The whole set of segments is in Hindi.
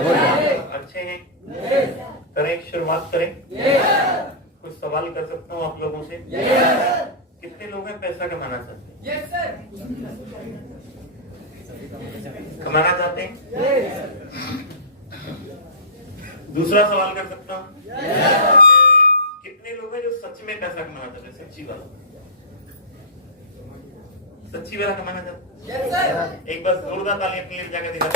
अच्छे हैं? करें, शुरुआत करें। कुछ सवाल कर सकता हूँ आप लोगों से? कितने लोग हैं पैसा कमाना चाहते हैं? कमाना चाहते हैं? दूसरा सवाल कर सकता हूँ? कितने लोग हैं जो सच में पैसा कमाना चाहते हैं? सच्ची वाला, सच्ची वाला कमाना चाहते हैं? एक बार जोरदार ताली अपने लिए जाकर दिखा।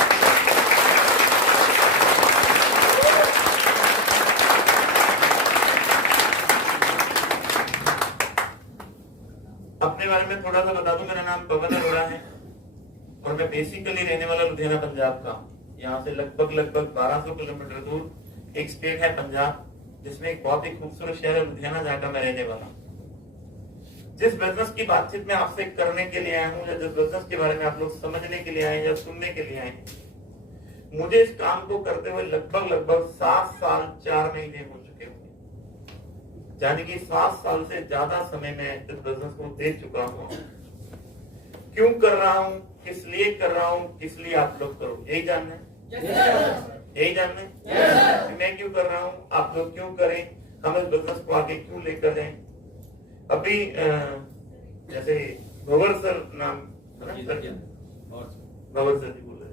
अपने बारे में थोड़ा सा बता दूं, मेरा नाम पवन अरोड़ा है और मैं बेसिकली रहने वाला लुधियाना पंजाब का। यहाँ से लगभग 1200 किलोमीटर दूर एक स्टेट है पंजाब, जिसमें एक बहुत ही खूबसूरत शहर है लुधियाना, जहाँ मैं रहने वाला। जिस बिजनेस की बातचीत में आपसे करने के लिए आया हूँ, या जिस बिजनेस के बारे में आप लोग समझने के लिए आए या सुनने के लिए आए, मुझे इस काम को करते हुए लगभग 7 साल 4 महीने हो चुके होंगे। यानी कि 7 साल से ज्यादा समय में इस बिजनेस को दे चुका हूँ। क्यों कर रहा हूँ, किस लिए कर रहा हूँ, किस लिए आप लोग करो, यही जानना है? यही जानना है? मैं क्यों कर रहा हूँ, आप लोग क्यों करें, हम इस बिजनेस को आगे क्यों लेकर जाएं? अभी जैसे भवर सर नाम है ना, भवर सर जी बोल रहे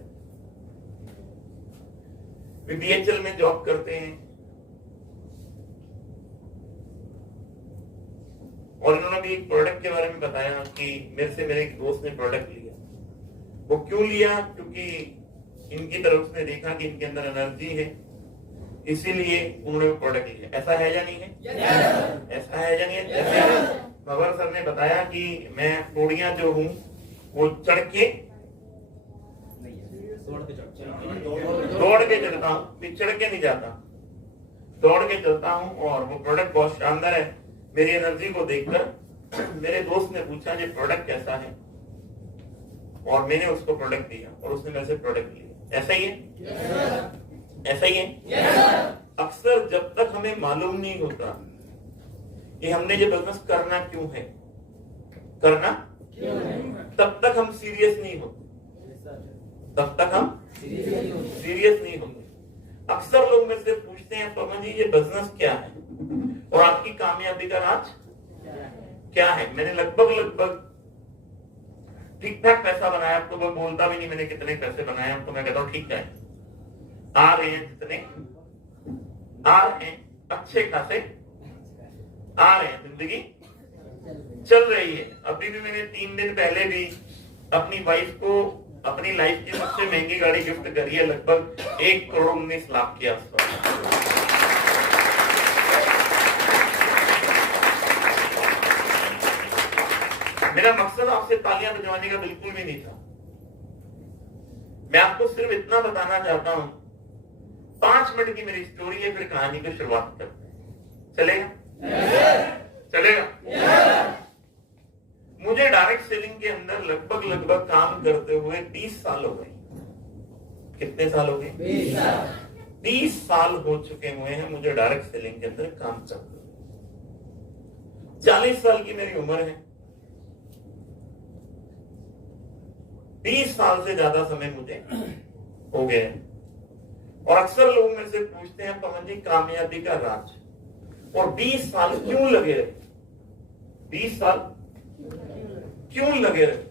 हैं, बीएचएल में जॉब करते हैं और इन्होंने भी एक प्रोडक्ट के बारे में बताया कि मेरे से मेरे एक दोस्त ने प्रोडक्ट लिया। वो क्यों लिया? क्योंकि इनकी तरफ से देखा कि इनके अंदर एनर्जी है, इसीलिए उन्होंने प्रोडक्ट लिया। ऐसा है या नहीं है? ऐसा है या नहीं है? जैसे भवर सर ने बताया कि मैं पौड़ियां जो हूँ वो चढ़ के दौड़ के चढ़ता हूँ, चढ़ के नहीं जाता, दौड़ के चलता हूँ। और वो प्रोडक्ट बहुत शानदार है। मेरी एनर्जी को देखकर मेरे दोस्त ने पूछा ये प्रोडक्ट कैसा है, और मैंने उसको प्रोडक्ट दिया और उसने मेरे से प्रोडक्ट लिया। ऐसा ही है? ऐसा ही है? अक्सर जब तक हमें मालूम नहीं होता कि हमने ये बिजनेस करना क्यों है, तब तक हम सीरियस नहीं होते, तब तक हम सीरियस नहीं होते। अक्सर लोग मेरे से पूछते हैं पवन जी ये बिजनेस क्या है और आपकी कामयाबी का राज क्या है? मैंने लगभग ठीक ठाक पैसा बनाया। अब तो मैं बोलता भी नहीं मैंने कितने पैसे बनाए, अब तो मैं कहता हूँ ठीक है, आ रहे हैं, जितने आ रहे हैं अच्छे खासे आ रहे हैं, जिंदगी चल रही है। अभी भी मैंने 3 दिन पहले भी अपनी वाइफ को अपनी लाइफ की सबसे महंगी गाड़ी गिफ्ट करी है, लगभग 1,19,00,000 के आसपास। मेरा मकसद आपसे तालियां बजवाने का बिल्कुल भी नहीं था। मैं आपको सिर्फ इतना बताना चाहता हूं, 5 मिनट की मेरी स्टोरी है, फिर कहानी की शुरुआत करते हैं। चलेगा? चलेगा? मुझे डायरेक्ट सेलिंग के अंदर लगभग काम करते हुए 20 साल हो गए। कितने साल हो गए? 20 साल हो चुके हुए हैं मुझे डायरेक्ट सेलिंग के अंदर काम करते हुए। 40 साल की मेरी उम्र है। 20 साल से ज्यादा समय मुझे हो गया है। और अक्सर लोग मेरे से पूछते हैं पवन जी कामयाबी का राज, और 20 साल क्यों लगे रहे? 20 साल क्यों लगे रहे?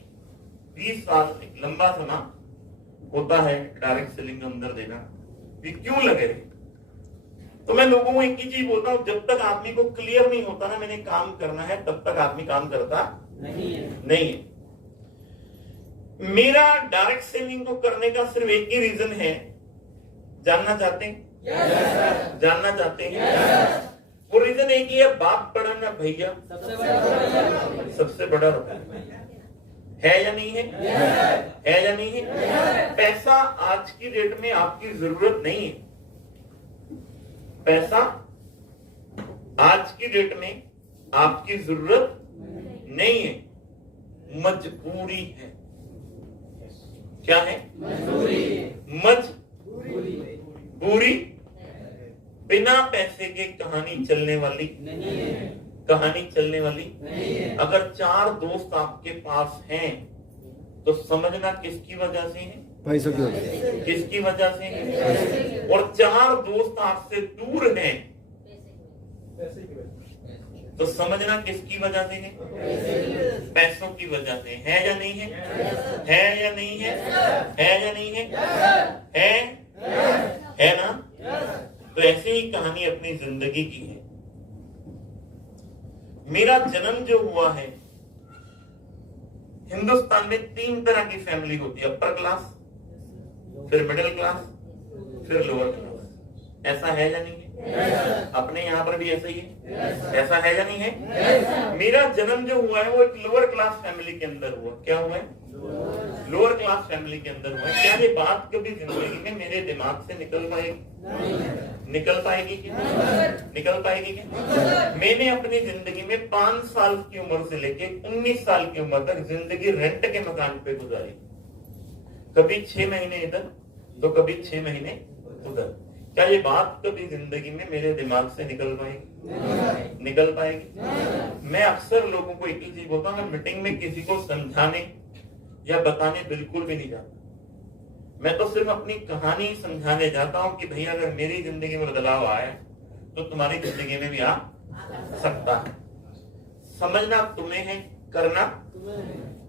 20 साल एक लंबा समय होता है डायरेक्ट सेलिंग अंदर देना, ये क्यों लगे रहे? तो मैं लोगों को एक ही चीज बोलता हूं, जब तक आदमी को क्लियर नहीं होता ना मैंने काम करना है, तब तक आदमी काम करता नहीं है। मेरा डायरेक्ट सेलिंग को करने का सिर्फ एक ही रीजन है, जानना चाहते हैं? जानना चाहते हैं? वो रीजन एक ही है, बाप पढ़ा ना भैया सबसे बड़ा रुपया है या नहीं है? है या नहीं है? पैसा आज की डेट में आपकी जरूरत नहीं है। पैसा आज की डेट में आपकी जरूरत नहीं है, मजबूरी है। क्या है? मजबूरी। बिना पैसे के कहानी चलने वाली नहीं है। कहानी चलने वाली नहीं है। अगर 4 दोस्त आपके पास हैं तो समझना किसकी वजह से है? पैसों की वजह से। किसकी वजह से? और 4 दोस्त आपसे दूर हैं तो समझना किसकी वजह से है? पैसों की वजह से। है या नहीं है? है या नहीं है? है या नहीं है? है ना? तो ऐसी ही कहानी अपनी जिंदगी की है। मेरा जन्म जो हुआ है, हिंदुस्तान में 3 तरह की फैमिली होती है, अपर क्लास, फिर मिडिल क्लास, फिर लोअर क्लास। ऐसा है या नहीं है? अपने यहाँ पर भी ऐसा ही है। ऐसा है या नहीं है? मेरा जन्म जो हुआ है वो एक लोअर क्लास फैमिली के अंदर हुआ। क्या हुआ है? लोअर क्लास फैमिली के अंदर हुआ है। क्या ये बात कभी जिंदगी में मेरे दिमाग से निकल पाएगी? निकल पाएगी कि निकल पाएगी क्या? मैंने अपनी जिंदगी में 5 साल की उम्र से लेके 19 साल की उम्र तक जिंदगी रेंट के मकान पे गुजारी। कभी 6 महीने इधर तो कभी 6 महीने उधर। क्या ये बात कभी जिंदगी में मेरे दिमाग से निकल पाएगी? निकल पाएगी? मैं अक्सर लोगों को एक ही चीज बोलता हूँ, मैं मीटिंग में किसी को समझाने या बताने बिल्कुल भी नहीं जाता। मैं तो सिर्फ अपनी कहानी समझाने जाता हूँ कि भैया अगर मेरी जिंदगी में बदलाव आया तो तुम्हारी जिंदगी में भी आ सकता है। समझना तुम्हें है, करना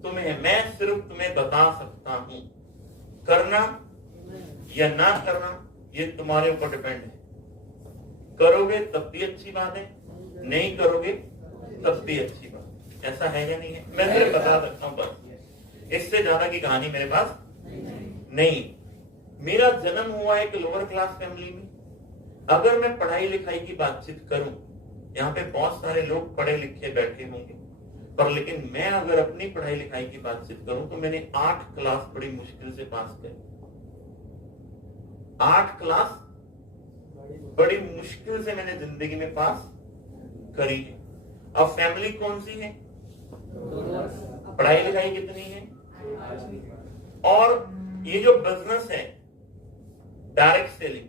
तुम्हें है। मैं सिर्फ तुम्हें बता सकता हूँ, करना या ना करना ये तुम्हारे ऊपर डिपेंड है। करोगे तब भी अच्छी बात है, नहीं करोगे तब भी अच्छी बात। ऐसा है या नहीं है? मैं सिर्फ बता सकता हूँ बस, इससे ज्यादा की कहानी मेरे पास नहीं। मेरा जन्म हुआ एक लोअर क्लास फैमिली में। अगर मैं पढ़ाई लिखाई की बातचीत करूं, यहाँ पे बहुत सारे लोग पढ़े लिखे बैठे होंगे, पर लेकिन मैं अगर अपनी पढ़ाई लिखाई की बातचीत करूं तो मैंने 8 क्लास बड़ी मुश्किल से पास करी। 8 क्लास बड़ी मुश्किल से मैंने जिंदगी में पास करी है। अब फैमिली कौन सी है? पढ़ाई लिखाई कितनी है? और ये जो बिजनेस है डायरेक्ट सेलिंग,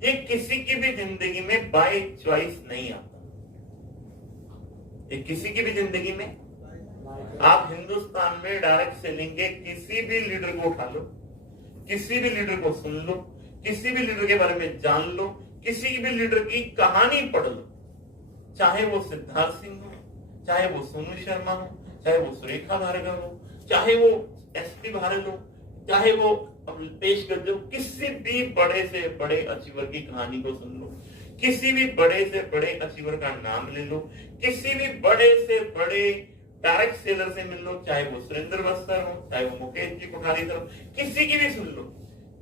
ये किसी की भी जिंदगी में बाय चॉइस नहीं आता। ये किसी की भी जिंदगी में, आप हिंदुस्तान में डायरेक्ट सेलिंग के किसी भी लीडर को उठा लो, किसी भी लीडर को सुन लो, किसी भी लीडर के बारे में जान लो, किसी भी लीडर की कहानी पढ़ लो, चाहे वो सिद्धार्थ सिंह हो, चाहे वो सोनू शर्मा हो, चाहे वो सुरेखा भार्गव हो, चाहे वो एसपी भारत हो, चाहे वो पेश कर दो, किसी भी बड़े से बड़े अचीवर की कहानी को सुन लो, किसी भी बड़े से बड़े अचीवर का नाम ले लो, किसी भी बड़े से बड़े डायरेक्ट सेलर से मिल लो, चाहे वो सुरेंद्र बस्तर हो, चाहे वो मुकेश जी कोठारी सर, किसी की भी सुन लो,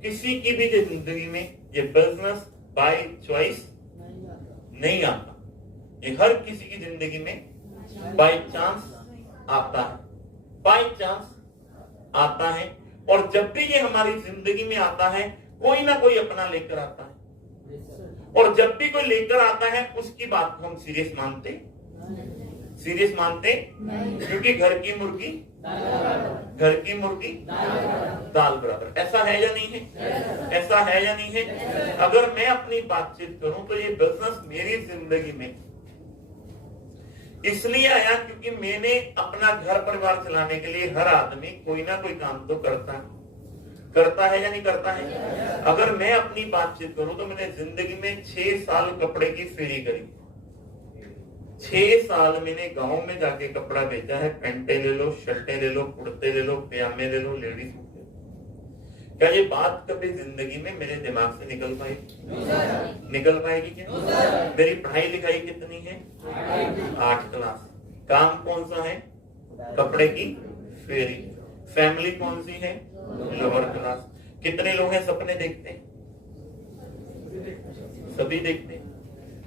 किसी की भी जिंदगी में ये बिजनेस बाय चॉइस नहीं आता। ये हर किसी की जिंदगी में बाय चांस आता है, बाय चांस आता है। और जब भी ये हमारी जिंदगी में आता है, कोई ना कोई अपना लेकर आता है, और जब भी कोई लेकर आता है उसकी बात को हम सीरियस मानते क्योंकि घर की मुर्गी दाल बराबर। ऐसा है या नहीं है? ऐसा है या नहीं है? अगर मैं अपनी बातचीत करूं तो ये बिजनेस मेरी जिंदगी में इसलिए आया क्योंकि मैंने अपना घर परिवार चलाने के लिए, हर आदमी कोई ना कोई काम तो करता है या नहीं करता है? अगर मैं अपनी बातचीत करूं तो मैंने जिंदगी में 6 साल कपड़े की फेरी करी। 6 साल मैंने गांव में जाके कपड़ा बेचा है। पैंटे ले लो, शर्टें ले लो, कुर्ते ले लो, पजामे ले लो, लेडीज सूट ले लो। क्या ये बात कभी जिंदगी में मेरे दिमाग से निकल पाएगी? निकल पाएगी क्या? मेरी पढ़ाई लिखाई कितनी है? 8 क्लास। काम कौन सा है? कपड़े की फेरी। फैमिली कौन सी है? Lower class. कितने लोग हैं सपने देखते हैं? सभी देखते हैं।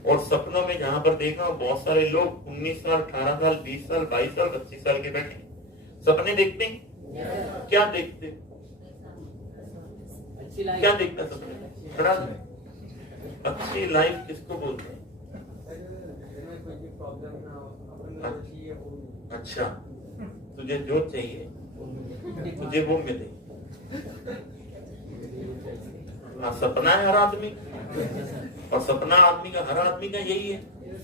और सपनों में जहां पर देखा बहुत सारे लोग 19 साल, 18 साल, 20 साल, 22 साल, 25 साल के बैठे सपने देखते हैं। क्या देखते? क्या देखता सपने? खड़ा अच्छी लाइफ किसको बोलते हैं? अच्छा, तुझे जो चाहिए तुझे वो मिले। हाँ, सपना है हर आदमी, और सपना आदमी का, हर आदमी का यही है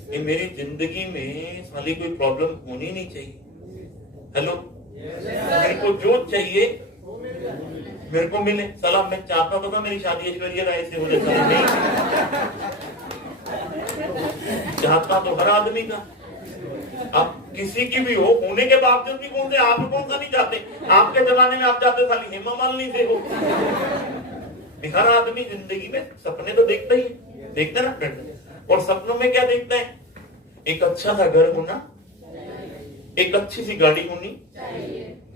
कि मेरी जिंदगी में साली कोई प्रॉब्लम होनी नहीं चाहिए। हेलो, मेरे को जो चाहिए मेरे को मिले। साला मैं चाहता तो था मेरी शादी ऐश्वर्या राय से हो जाए, नहीं चाहता तो हर आदमी का। अब किसी की भी हो, होने के बावजूद भी कौन से आप कौन सा नहीं चाहते? आपके जमाने में आप चाहते साली हेमा मालिनी से हो। हर आदमी जिंदगी में सपने तो देखता ही है, देखता ना फ्रेंड। और सपनों में क्या देखता है? एक अच्छा सा घर होना, एक अच्छी सी गाड़ी होनी,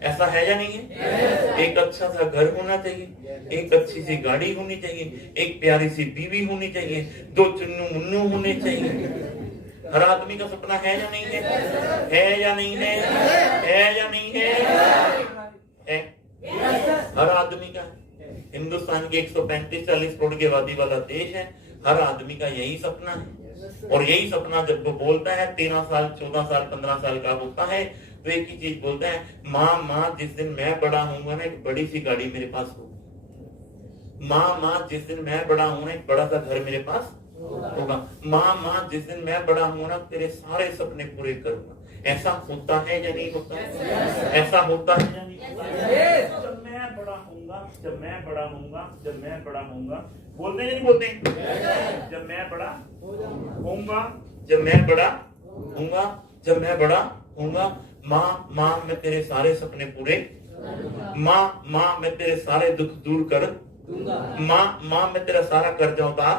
ऐसा है या नहीं है? एक अच्छा सा घर होना चाहिए, एक अच्छी सी गाड़ी होनी चाहिए, एक प्यारी सी बीवी होनी चाहिए, 2 चुन्नू मुन्नू होने चाहिए। हर आदमी का सपना है या नहीं है? है या नहीं है? है या नहीं है? है हर आदमी का। हिंदुस्तान के 135-40 करोड़ की आबादी वाला देश है, हर आदमी का यही सपना है। और यही सपना जब वो बोलता है 13 साल 14 साल 15 साल का होता है, तो एक ही चीज बोलता है, माँ जिस दिन मैं बड़ा होऊंगा ना, एक बड़ी सी गाड़ी मेरे पास होगी। माँ जिस दिन मैं बड़ा हूं ना, एक बड़ा सा घर मेरे पास होगा। माँ जिस दिन मैं बड़ा हूं ना, तेरे सारे सपने पूरे करूंगा। ऐसा होता है या नहीं होता? ऐसा होता है या नहीं? जब मैं बड़ा होऊंगा, जब मैं बड़ा होऊंगा, जब मैं बड़ा होऊंगा, बोलते हैं या नहीं बोलते? जब मैं बड़ा होऊंगा, जब मैं बड़ा होऊंगा, जब मैं बड़ा होऊंगा, माँ मैं तेरे सारे सपने पूरे, माँ मैं तेरे सारे दुख दूर कर माँ मैं तेरा सारा कर्जा उतार,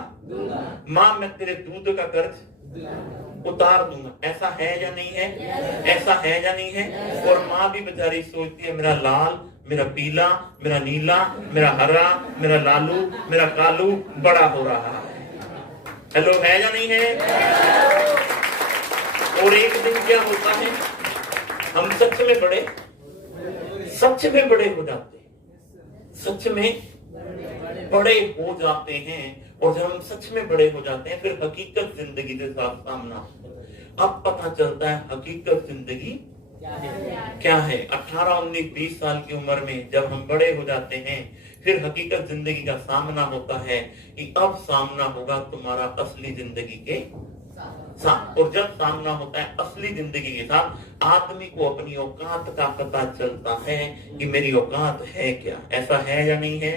माँ मैं तेरे दूध का कर्ज उतार दूंगा। ऐसा है या नहीं है? ऐसा है या नहीं है? और माँ भी बेचारी सोचती है, मेरा लाल, मेरा पीला, मेरा नीला, मेरा हरा, मेरा लालू, मेरा कालू बड़ा हो रहा है। हेलो, है या नहीं है? और एक दिन क्या होता है, हम सच में बड़े हो जाते हैं, सच में बड़े हो जाते हैं। और जब हम सच में बड़े हो जाते हैं, फिर हकीकत जिंदगी के साथ सामना, अब पता चलता है हकीकत जिंदगी क्या है। 18, 19, 20 साल की उम्र में जब हम बड़े हो जाते हैं, फिर हकीकत जिंदगी का सामना होता है कि अब सामना होगा तुम्हारा असली जिंदगी के साथ। और जब सामना होता है असली जिंदगी के साथ, आदमी को अपनी औकात का पता चलता है कि मेरी औकात है क्या। ऐसा है या नहीं है?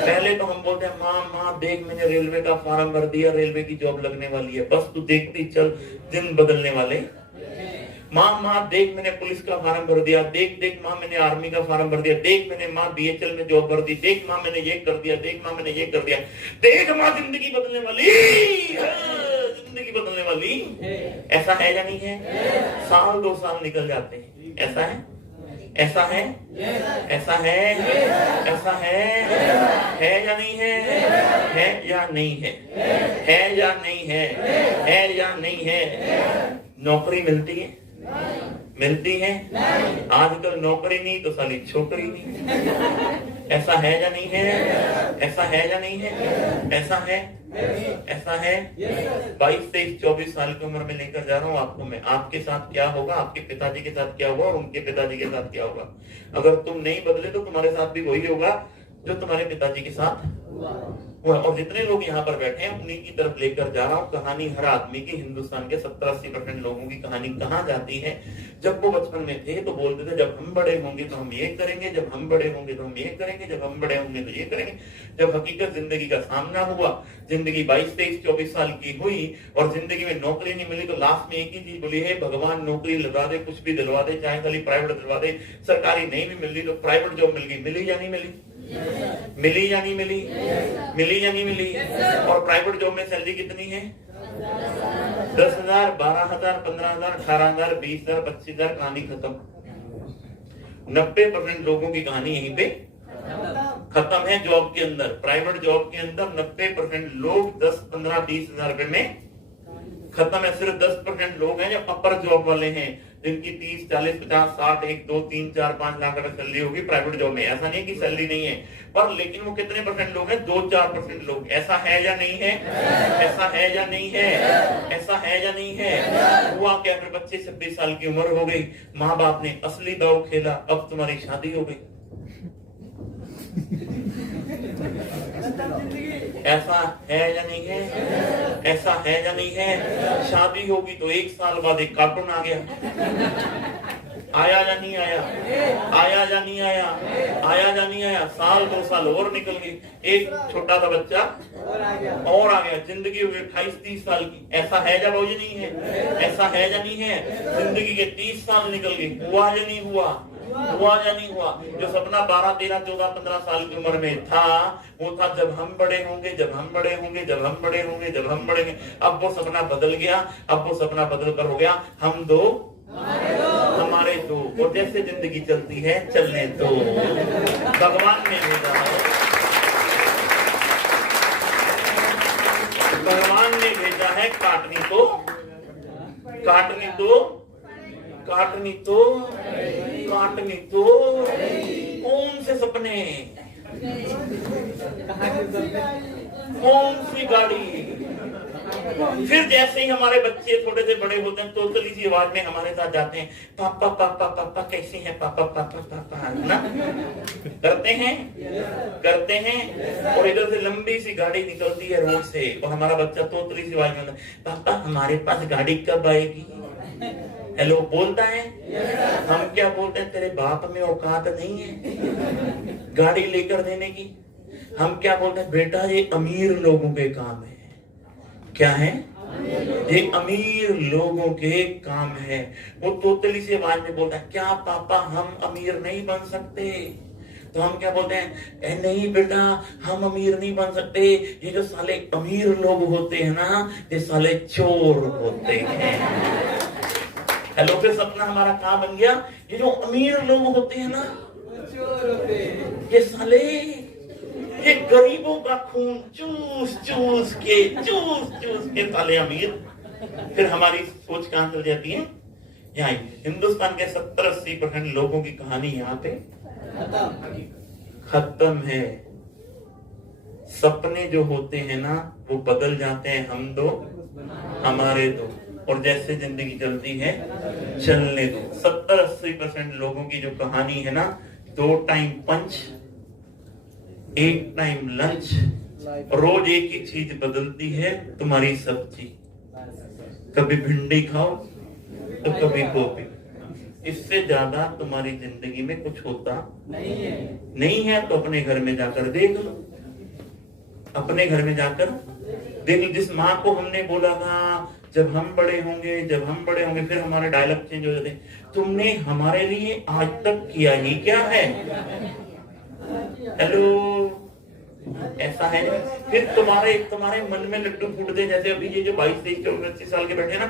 पहले तो हम बोलते हैं, माँ देख मैंने रेलवे का फॉर्म भर दिया, रेलवे की जॉब लगने वाली है, बस तू देखती चल, दिन बदलने वाले। माँ देख मैंने पुलिस का फॉर्म भर दिया, देख माँ मैंने आर्मी का फॉर्म भर दिया, देख मैंने माँ BHL में जॉब भर दी, देख माँ मैंने ये कर दिया, देख माँ मैंने ये कर दिया, देख माँ जिंदगी बदलने वाली, जिंदगी बदलने वाली। ऐसा है या नहीं है? साल 2 साल निकल जाते हैं। ऐसा है? ऐसा है? ऐसा है? ऐसा है या नहीं है? है या नहीं है? है या नहीं है? है या नहीं है? नौकरी मिलती है? मिलती है? आजकल नौकरी नहीं तो साली छोकरी नहीं। ऐसा है या नहीं है? ऐसा है या नहीं है? ऐसा है? ऐसा है? 22, 23, 24 साल की उम्र में लेकर जा रहा हूँ आपको मैं। आपके साथ क्या होगा, आपके पिताजी के साथ क्या होगा और उनके पिताजी के साथ क्या होगा। अगर तुम नहीं बदले तो तुम्हारे साथ भी वही होगा जो तुम्हारे पिताजी के साथ हुआ। और जितने लोग यहाँ पर बैठे हैं उन्हीं की तरफ लेकर जा रहा हूँ कहानी। हर आदमी की, हिंदुस्तान के 70-80% लोगों की कहानी कहाँ जाती है। जब वो बचपन में थे तो बोलते थे जब हम बड़े होंगे तो हम ये करेंगे, जब हम बड़े होंगे तो हम ये करेंगे, जब हम बड़े होंगे तो ये करेंगे। जब हकीकत जिंदगी का सामना हुआ, जिंदगी 22, 23, 24 साल की हुई और जिंदगी में नौकरी नहीं मिली, तो लास्ट में एक ही चीज बोली है, भगवान नौकरी लगा दे, कुछ भी दिलवा दे, चाहे खाली प्राइवेट दिलवा दे। सरकारी नहीं भी मिल रही तो प्राइवेट जॉब मिल गई। मिली या नहीं मिली? मिली या नहीं मिली? मिली या नहीं मिली? और प्राइवेट जॉब में सैलरी कितनी है? 10,000, 12,000, 15,000, 18,000, 20,000, 25,000। कहानी खत्म। 90% लोगों की कहानी यहीं पे खत्म है। जॉब के अंदर, प्राइवेट जॉब के अंदर 90% लोग 10, 15, 20,000 रुपए में खत्म है। सिर्फ 10% लोग हैं जो अपर जॉब वाले हैं, जिनकी 30, 40, 50, 60, 1, 2, 3, 4, 5 लाख रुपए सैलरी होगी प्राइवेट जॉब में। ऐसा नहीं कि सैलरी नहीं है, पर लेकिन वो कितने % लोग हैं? 2-4% लोग। ऐसा है या नहीं है? ऐसा है या नहीं है? ऐसा है या नहीं है? हुआ क्या फिर? 25-26 साल की उम्र हो गई, माँ बाप ने असली दाव खेला, अब तुम्हारी शादी हो गई। ऐसा है या नहीं है? ऐसा है या नहीं है? शादी होगी तो 1 साल बाद एक कार्टून आ गया। आया या नहीं आया, आया या नहीं आया, आया या नहीं आया। साल 2 साल और निकल गए, एक छोटा सा बच्चा और आ गया, जिंदगी 28-30 साल की। ऐसा है या बाबूजी नहीं है, ऐसा है या नहीं है। जिंदगी के 30 साल निकल गए, हुआ या नहीं हुआ, हुआ या नहीं हुआ। जो सपना 12, 13, 14, 15 साल की उम्र में था, वो था जब हम बड़े होंगे, जब हम बड़े होंगे, जब हम बड़े होंगे, जब हम बड़े होंगे। अब वो सपना बदल गया, अब वो सपना बदल कर हो गया हम दो हमारे दो। और जैसे जिंदगी चलती है चलने दो। भगवान ने भेजा है, भगवान ने भेजा है काटनी तो, काटनी तो, काटनी तो, काटनी तो। कौन से सपने, कौन सी गाड़ी। फिर जैसे ही हमारे बच्चे थोड़े से बड़े होते हैं तो तोतली सी आवाज में हमारे साथ जाते हैं, पापा पापा पापा कैसे हैं पापा पापा पापा, ना करते हैं, करते हैं। और इधर से लंबी सी गाड़ी निकलती है रोड से और हमारा बच्चा तोतली सी आवाज में, पापा हमारे पास गाड़ी कब आएगी। हेलो बोलता है, हम क्या बोलते हैं, तेरे बाप में औकात नहीं है गाड़ी लेकर देने की। हम क्या बोलते हैं, बेटा ये अमीर लोगों के काम है। क्या है ये, अमीर लोगों के काम है। वो तोतली से आवाज में बोलता है, क्या पापा हम अमीर नहीं बन सकते। तो हम क्या बोलते हैं, नहीं बेटा हम अमीर नहीं बन सकते, ये जो साले अमीर लोग होते हैं ना, ये साले चोर होते हैं। हेलो, फिर सपना हमारा कहाँ बन गया, ये जो अमीर लोग होते हैं ना, चोर होते हैं, ये साले ये गरीबों का खून चूस चूस के साले अमीर। फिर हमारी सोच कहां चल जाती है, यहाँ हिंदुस्तान के 70-80% लोगों की कहानी यहाँ पे खत्म है। सपने जो होते हैं ना वो बदल जाते हैं, हम दो हमारे दो। और जैसे जिंदगी चलती है चलने दो। 70-80% लोगों की जो कहानी है ना, 2 टाइम पंच, 1 टाइम लंच, रोज एक ही चीज बदलती है तुम्हारी सब्जी। कभी भिंडी खाओ तो कभी गोभी। इससे ज्यादा तुम्हारी जिंदगी में कुछ होता नहीं है। तो अपने घर में जाकर देख लो, अपने घर में जाकर देख लो। जिस माँ को हमने बोला था जब हम बड़े होंगे, जब हम बड़े होंगे, फिर हमारे डायलॉग चेंज हो जाते, तुमने हमारे लिए आज तक किया ही क्या है। हेलो, ऐसा है। फिर तुम्हारे मन में लड्डू फूटते, जैसे अभी ये जो 22, 23, 24 साल के बैठे हैं ना,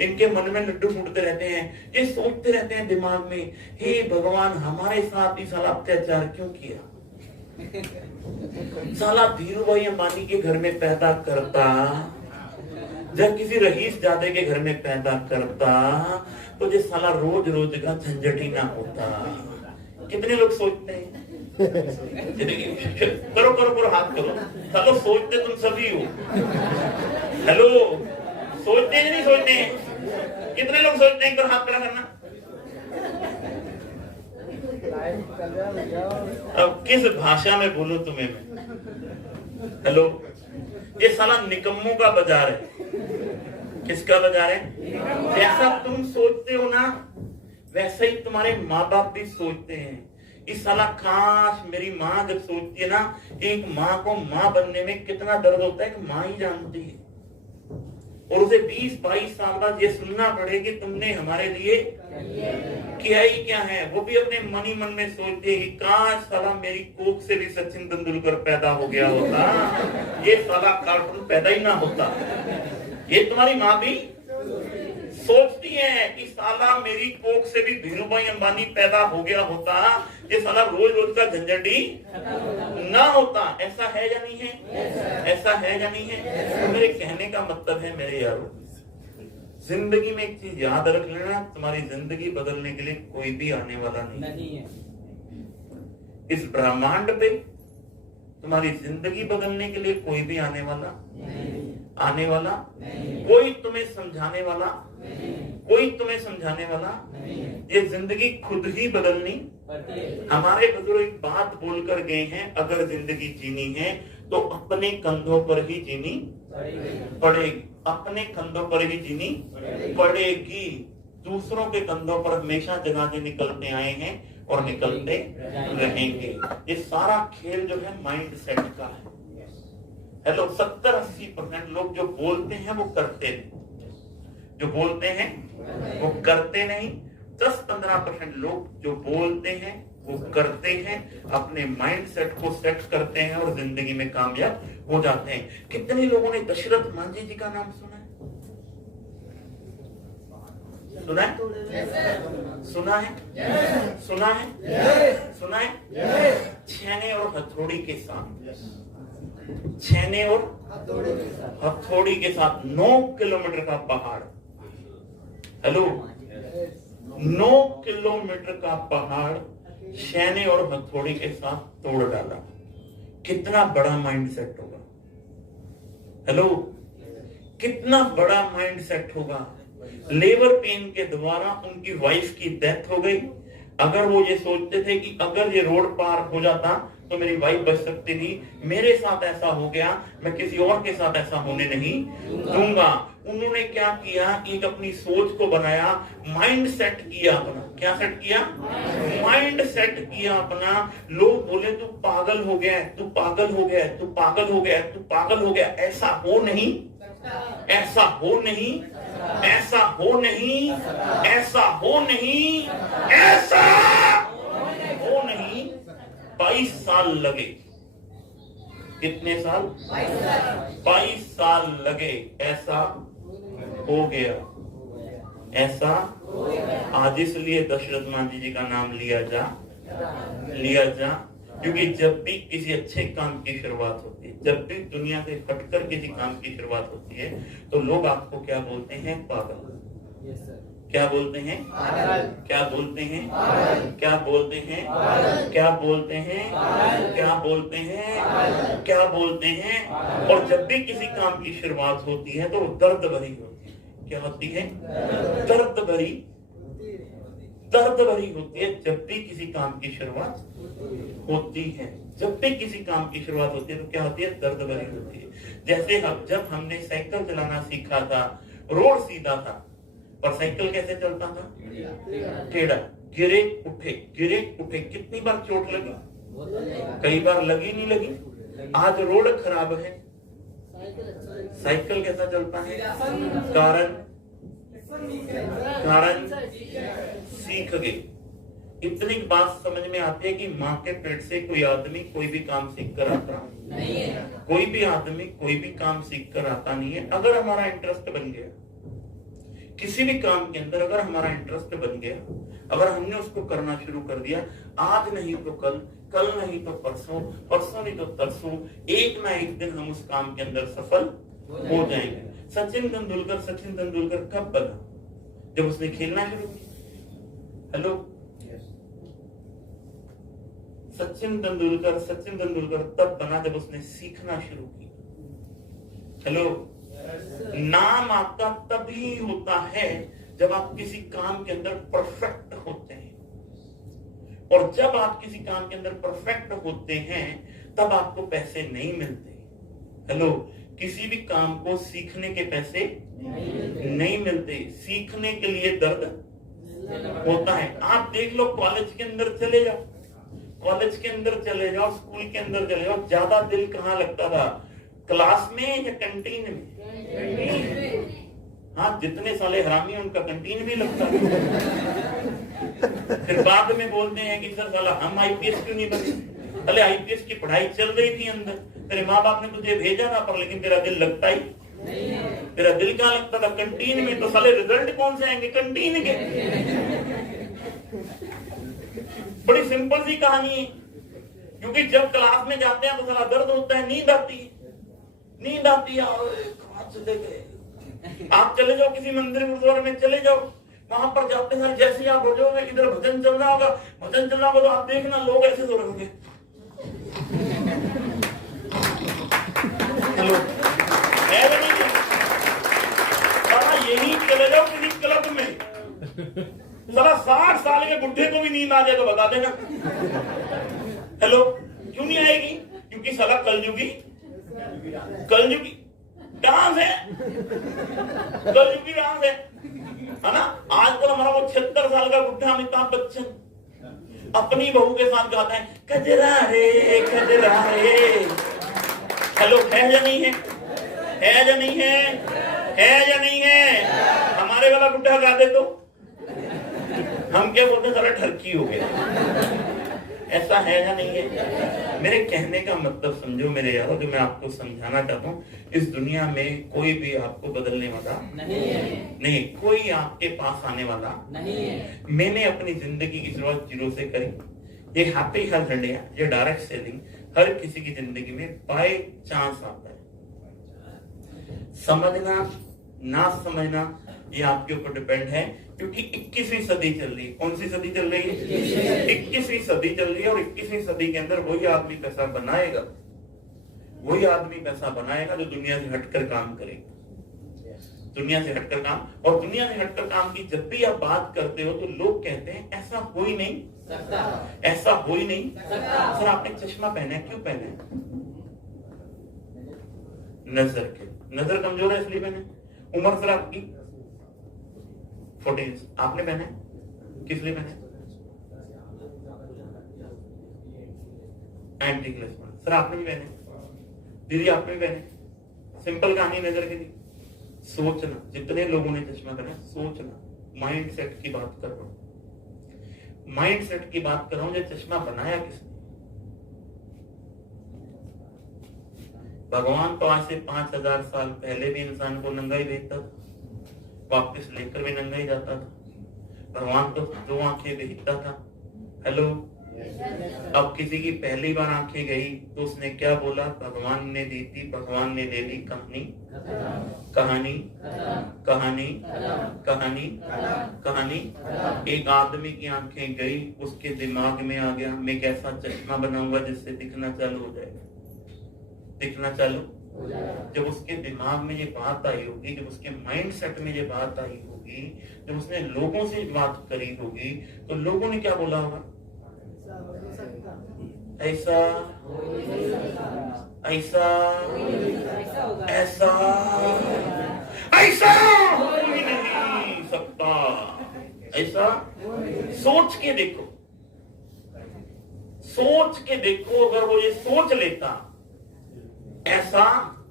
इनके मन में लड्डू फूटते रहते हैं। ये सोचते रहते हैं दिमाग में, हे भगवान हमारे साथ ही साला अत्याचार क्यों किया। साला धीरू भाई अंबानी के घर में पैदा करता, जब किसी रईस जादे के घर में पैदा करता, तो ये साला रोज रोज का झंझट ही ना होता। कितने लोग सोचते हैं, करो करो करो हाथ करो, चलो सोचते तुम सभी हो। हेलो, सोचते हैं नहीं सोचते हैं, कितने लोग सोचते हैं, एक बार हाथ खड़ा करना। अब किस भाषा में बोलूं तुम्हें मैं। हेलो, ये साला निकम्मों का बाजार है। किसका बाजार है। जैसा तुम सोचते हो ना वैसा ही तुम्हारे माँ बाप भी सोचते हैं। इस साला काश मेरी माँ जब सोचती है ना, एक माँ को माँ बनने में कितना दर्द होता है कि माँ ही जानती है। और उसे 20-22 साल बाद ये सुनना पड़े कि तुमने हमारे लिए किया ही क्या है। वो भी अपने मन ही मन में सोचते हैं कि काश साला मेरी कोख से भी सचिन तेंदुलकर पैदा हो गया होता, ये साला कार्टून पैदा ही ना होता। ये तुम्हारी माँ भी सोचती है कि साला मेरी कोख से भी धीरूभाई अंबानी पैदा हो गया होता, ये साला रोज रोज का झंझट ही ना होता। ऐसा है या नहीं है, ऐसा है या नहीं है। तो मेरे कहने का मतलब है मेरे यारों, जिंदगी में एक चीज याद रख लेना, तुम्हारी जिंदगी बदलने के लिए कोई भी आने वाला नहीं है। इस ब्रह्मांड पे तुम्हारी जिंदगी बदलने के लिए कोई भी आने वाला कोई तुम्हें समझाने वाला कोई तुम्हें समझाने वाला ये जिंदगी खुद ही बदलनी। हमारे बुजुर्ग एक बात बोलकर गए हैं, अगर जिंदगी जीनी है तो अपने कंधों पर ही जीनी पड़ेगी, अपने कंधों पर ही जीनी पड़ेगी। दूसरों के कंधों पर हमेशा जगह से निकलते आए हैं और निकलते रहेंगे। ये सारा खेल जो है माइंड सेट का है। हेलो, 70-80% लोग जो बोलते हैं वो करते नहीं, जो बोलते हैं वो करते नहीं। 10-15% लोग जो बोलते हैं वो करते हैं, अपने माइंड सेट को सेट करते हैं और जिंदगी में कामयाब हो जाते हैं। कितने लोगों ने दशरथ मांझी जी का नाम सुना है? सुना है? सुना है? सुना है? सुना है? छेने और हथौड़ी के साथ, छेने और हथौड़ी के साथ 9 किलोमीटर का पहाड़। हेलो, 9 किलोमीटर का पहाड़ छेने और हथौड़ी के साथ तोड़ डाला। कितना बड़ा माइंड सेट होगा? हेलो, कितना बड़ा माइंड सेट होगा? लेबर पेन के द्वारा उनकी वाइफ की डेथ हो गई। अगर वो ये सोचते थे कि अगर ये रोड पार हो जाता तो मेरी वाइफ बच सकती थी, मेरे साथ ऐसा हो गया, मैं किसी और के साथ ऐसा होने नहीं दूंगा। उन्होंने क्या किया? एक अपनी सोच को बनाया, माइंड सेट किया अपना। क्या सेट किया? माइंड सेट किया अपना। लोग बोले तू पागल हो गया है, तू पागल हो गया है, तू पागल हो गया है, तू पागल हो गया। ऐसा हो नहीं, ऐसा हो नहीं, ऐसा हो नहीं, ऐसा हो नहीं, ऐसा हो नहीं। 22 साल लगे। कितने साल? 22 साल लगे। ऐसा हो गया, ऐसा। आज इसलिए दशरथ मांझी जी का नाम लिया जा, क्योंकि जब भी किसी अच्छे काम की शुरुआत होती है, जब भी दुनिया से हटकर किसी काम की शुरुआत होती है, तो लोग आपको क्या बोलते हैं? पागल। क्या बोलते हैं? क्या बोलते हैं? क्या बोलते हैं? क्या बोलते हैं? क्या बोलते हैं? क्या बोलते हैं? और जब भी किसी काम की शुरुआत होती है तो दर्द भरी होती है। क्या होती है? दर्द भरी होती है। जब भी किसी काम की शुरुआत होती है, जब भी किसी काम की शुरुआत होती है तो क्या होती है? दर्द भरी होती है। जैसे जब हमने साइकिल चलाना सीखा था, रोड सीधा था, और साइकिल कैसे चलता था? टेढ़ा। गिरे उठे। कितनी बार चोट लगी? कई बार लगी, नहीं लगी? आज रोड खराब है, साइकिल कैसा चलता है? कारण सीख गए। इतनी बात समझ में आती है कि माँ के पेट से कोई आदमी कोई भी काम सीख कर आता नहीं है। कोई भी आदमी कोई भी काम सीख कर आता नहीं है। अगर हमारा इंटरेस्ट बन गया किसी भी काम के अंदर, अगर हमारा इंटरेस्ट बन गया, अगर हमने उसको करना शुरू कर दिया, आज नहीं तो कल, कल नहीं तो परसों, परसों नहीं तो तरसों, एक ना एक दिन हम उस काम के अंदर सफल हो जाएंगे। सचिन तेंदुलकर कब बना? जब उसने खेलना शुरू किया। हेलो, सचिन तेंदुलकर तब बना जब उसने सीखना शुरू किया। हेलो, नाम आपका तभी होता है जब आप किसी काम के अंदर परफेक्ट होते हैं, और जब आप किसी काम के अंदर परफेक्ट होते हैं तब आपको पैसे नहीं मिलते। हेलो, किसी भी काम को सीखने के पैसे नहीं मिलते, सीखने के लिए दर्द होता है। आप देख लो, कॉलेज के अंदर चले जाओ, स्कूल के अंदर चले जाओ, ज्यादा दिल कहाँ लगता था? क्लास में या कैंटीन में? हाँ, जितने साले हरामी उनका कैंटीन भी लगता है। फिर बाद में बोलते हैं कि सर साला हम आईपीएस क्यों नहीं बने? अरे आईपीएस की पढ़ाई चल रही थी अंदर, तेरे माँ बाप ने तुझे भेजा था, पर लेकिन तेरा दिल लगता ही नहीं। तेरा दिल कहाँ लगता था? कैंटीन में। तो साले रिजल्ट कौन से आएंगे? कैंटीन के। बड़ी सिंपल सी कहानी है, क्योंकि जब क्लास में जाते हैं तो साला दर्द होता है, नींद आती है। चले गए। आप चले जाओ किसी मंदिर गुरुद्वारे में, चले जाओ, वहां पर जाते हैं, जैसे आप हो जाओगे, इधर भजन चल रहा होगा तो आप देखना लोग ऐसे सो रहे होंगे। हेलो, यही चले जाओ किसी क्लब में, साला 60 साल के बुढ़े को भी नींद आ जाए तो बता देना। हेलो, क्यों नहीं आएगी? क्योंकि साला कलयुगी डांस है, कलयुग की डांस है ना। आजकल हमारा वो 76 साल का बुढ़ा अमिताभ बच्चन अपनी बहू के साथ गाता है कजरा रे कजरा रे। हेलो, है या नहीं है? है या नहीं है? है या नहीं है? हमारे वाला बुढ़ा गा दे तो हम क्या बोलते, जरा ठरकी हो गया। ऐसा है या नहीं है? मेरे कहने का मतलब समझो मेरे यारो, जो मैं आपको समझाना चाहता हूँ, इस दुनिया में कोई भी आपको बदलने वाला नहीं है। नहीं, कोई आपके पास आने वाला नहीं है। मैंने अपनी जिंदगी की शुरुआत 0 से करी। ये हैप्पी हेल्थ इंडिया, ये डायरेक्ट सेलिंग हर किसी की जिंदगी में बाय चांस आता है। समझना ना समझना ये आपके ऊपर डिपेंड है, क्योंकि 21वीं सदी चल रही है। कौन सी सदी चल रही है? 21वीं सदी चल रही है। और 21वीं सदी के अंदर वही आदमी पैसा बनाएगा, वही आदमी पैसा बनाएगा जो दुनिया से हटकर काम करेगा। दुनिया से हटकर काम, और दुनिया से हटकर काम की जब भी आप बात करते हो तो लोग कहते हैं ऐसा हो ही नहीं सकता, ऐसा हो ही नहीं सकता। सर आपने चश्मा पहना है, क्यों पहना है? नजर कमजोर है इसलिए पहने। उम्र सर आपकी 40, आपने पहने किस लिए पहने? Anti glass. सर आपने भी पहने, दीदी आपने भी पहने। सिंपल कहानी नजर की थी। सोचना, जितने लोगों ने चश्मा पहना, सोचना, माइंड सेट की बात कर रहा हूं, माइंड सेट की बात कर रहा हूं। जो चश्मा बनाया किसने? भगवान तो आज से 5000 साल पहले भी इंसान को नंगा ही भेजता था, वापस लेकर भी नंगा ही जाता था। भगवान तो 2 आंखें भेजता था। हेलो, अब किसी की पहली बार आंखें गई तो उसने क्या बोला? भगवान ने दी थी, भगवान ने ले ली। कहानी कहानी कहानी कहानी कहानी। एक आदमी की आंखें गई, उसके दिमाग में आ गया मैं कैसा चश्मा बनाऊंगा जिससे दिखना चालू हो जाएगा, दिखना चालू। जब उसके दिमाग में ये बात आई होगी, जब उसके माइंड सेट में ये बात आई होगी, जब उसने लोगों से बात करी होगी, तो लोगों ने क्या बोला होगा? ऐसा ऐसा ऐसा ऐसा हो ही नहीं सकता। ऐसा सोच के देखो, सोच के देखो। अगर वो ये सोच लेता ऐसा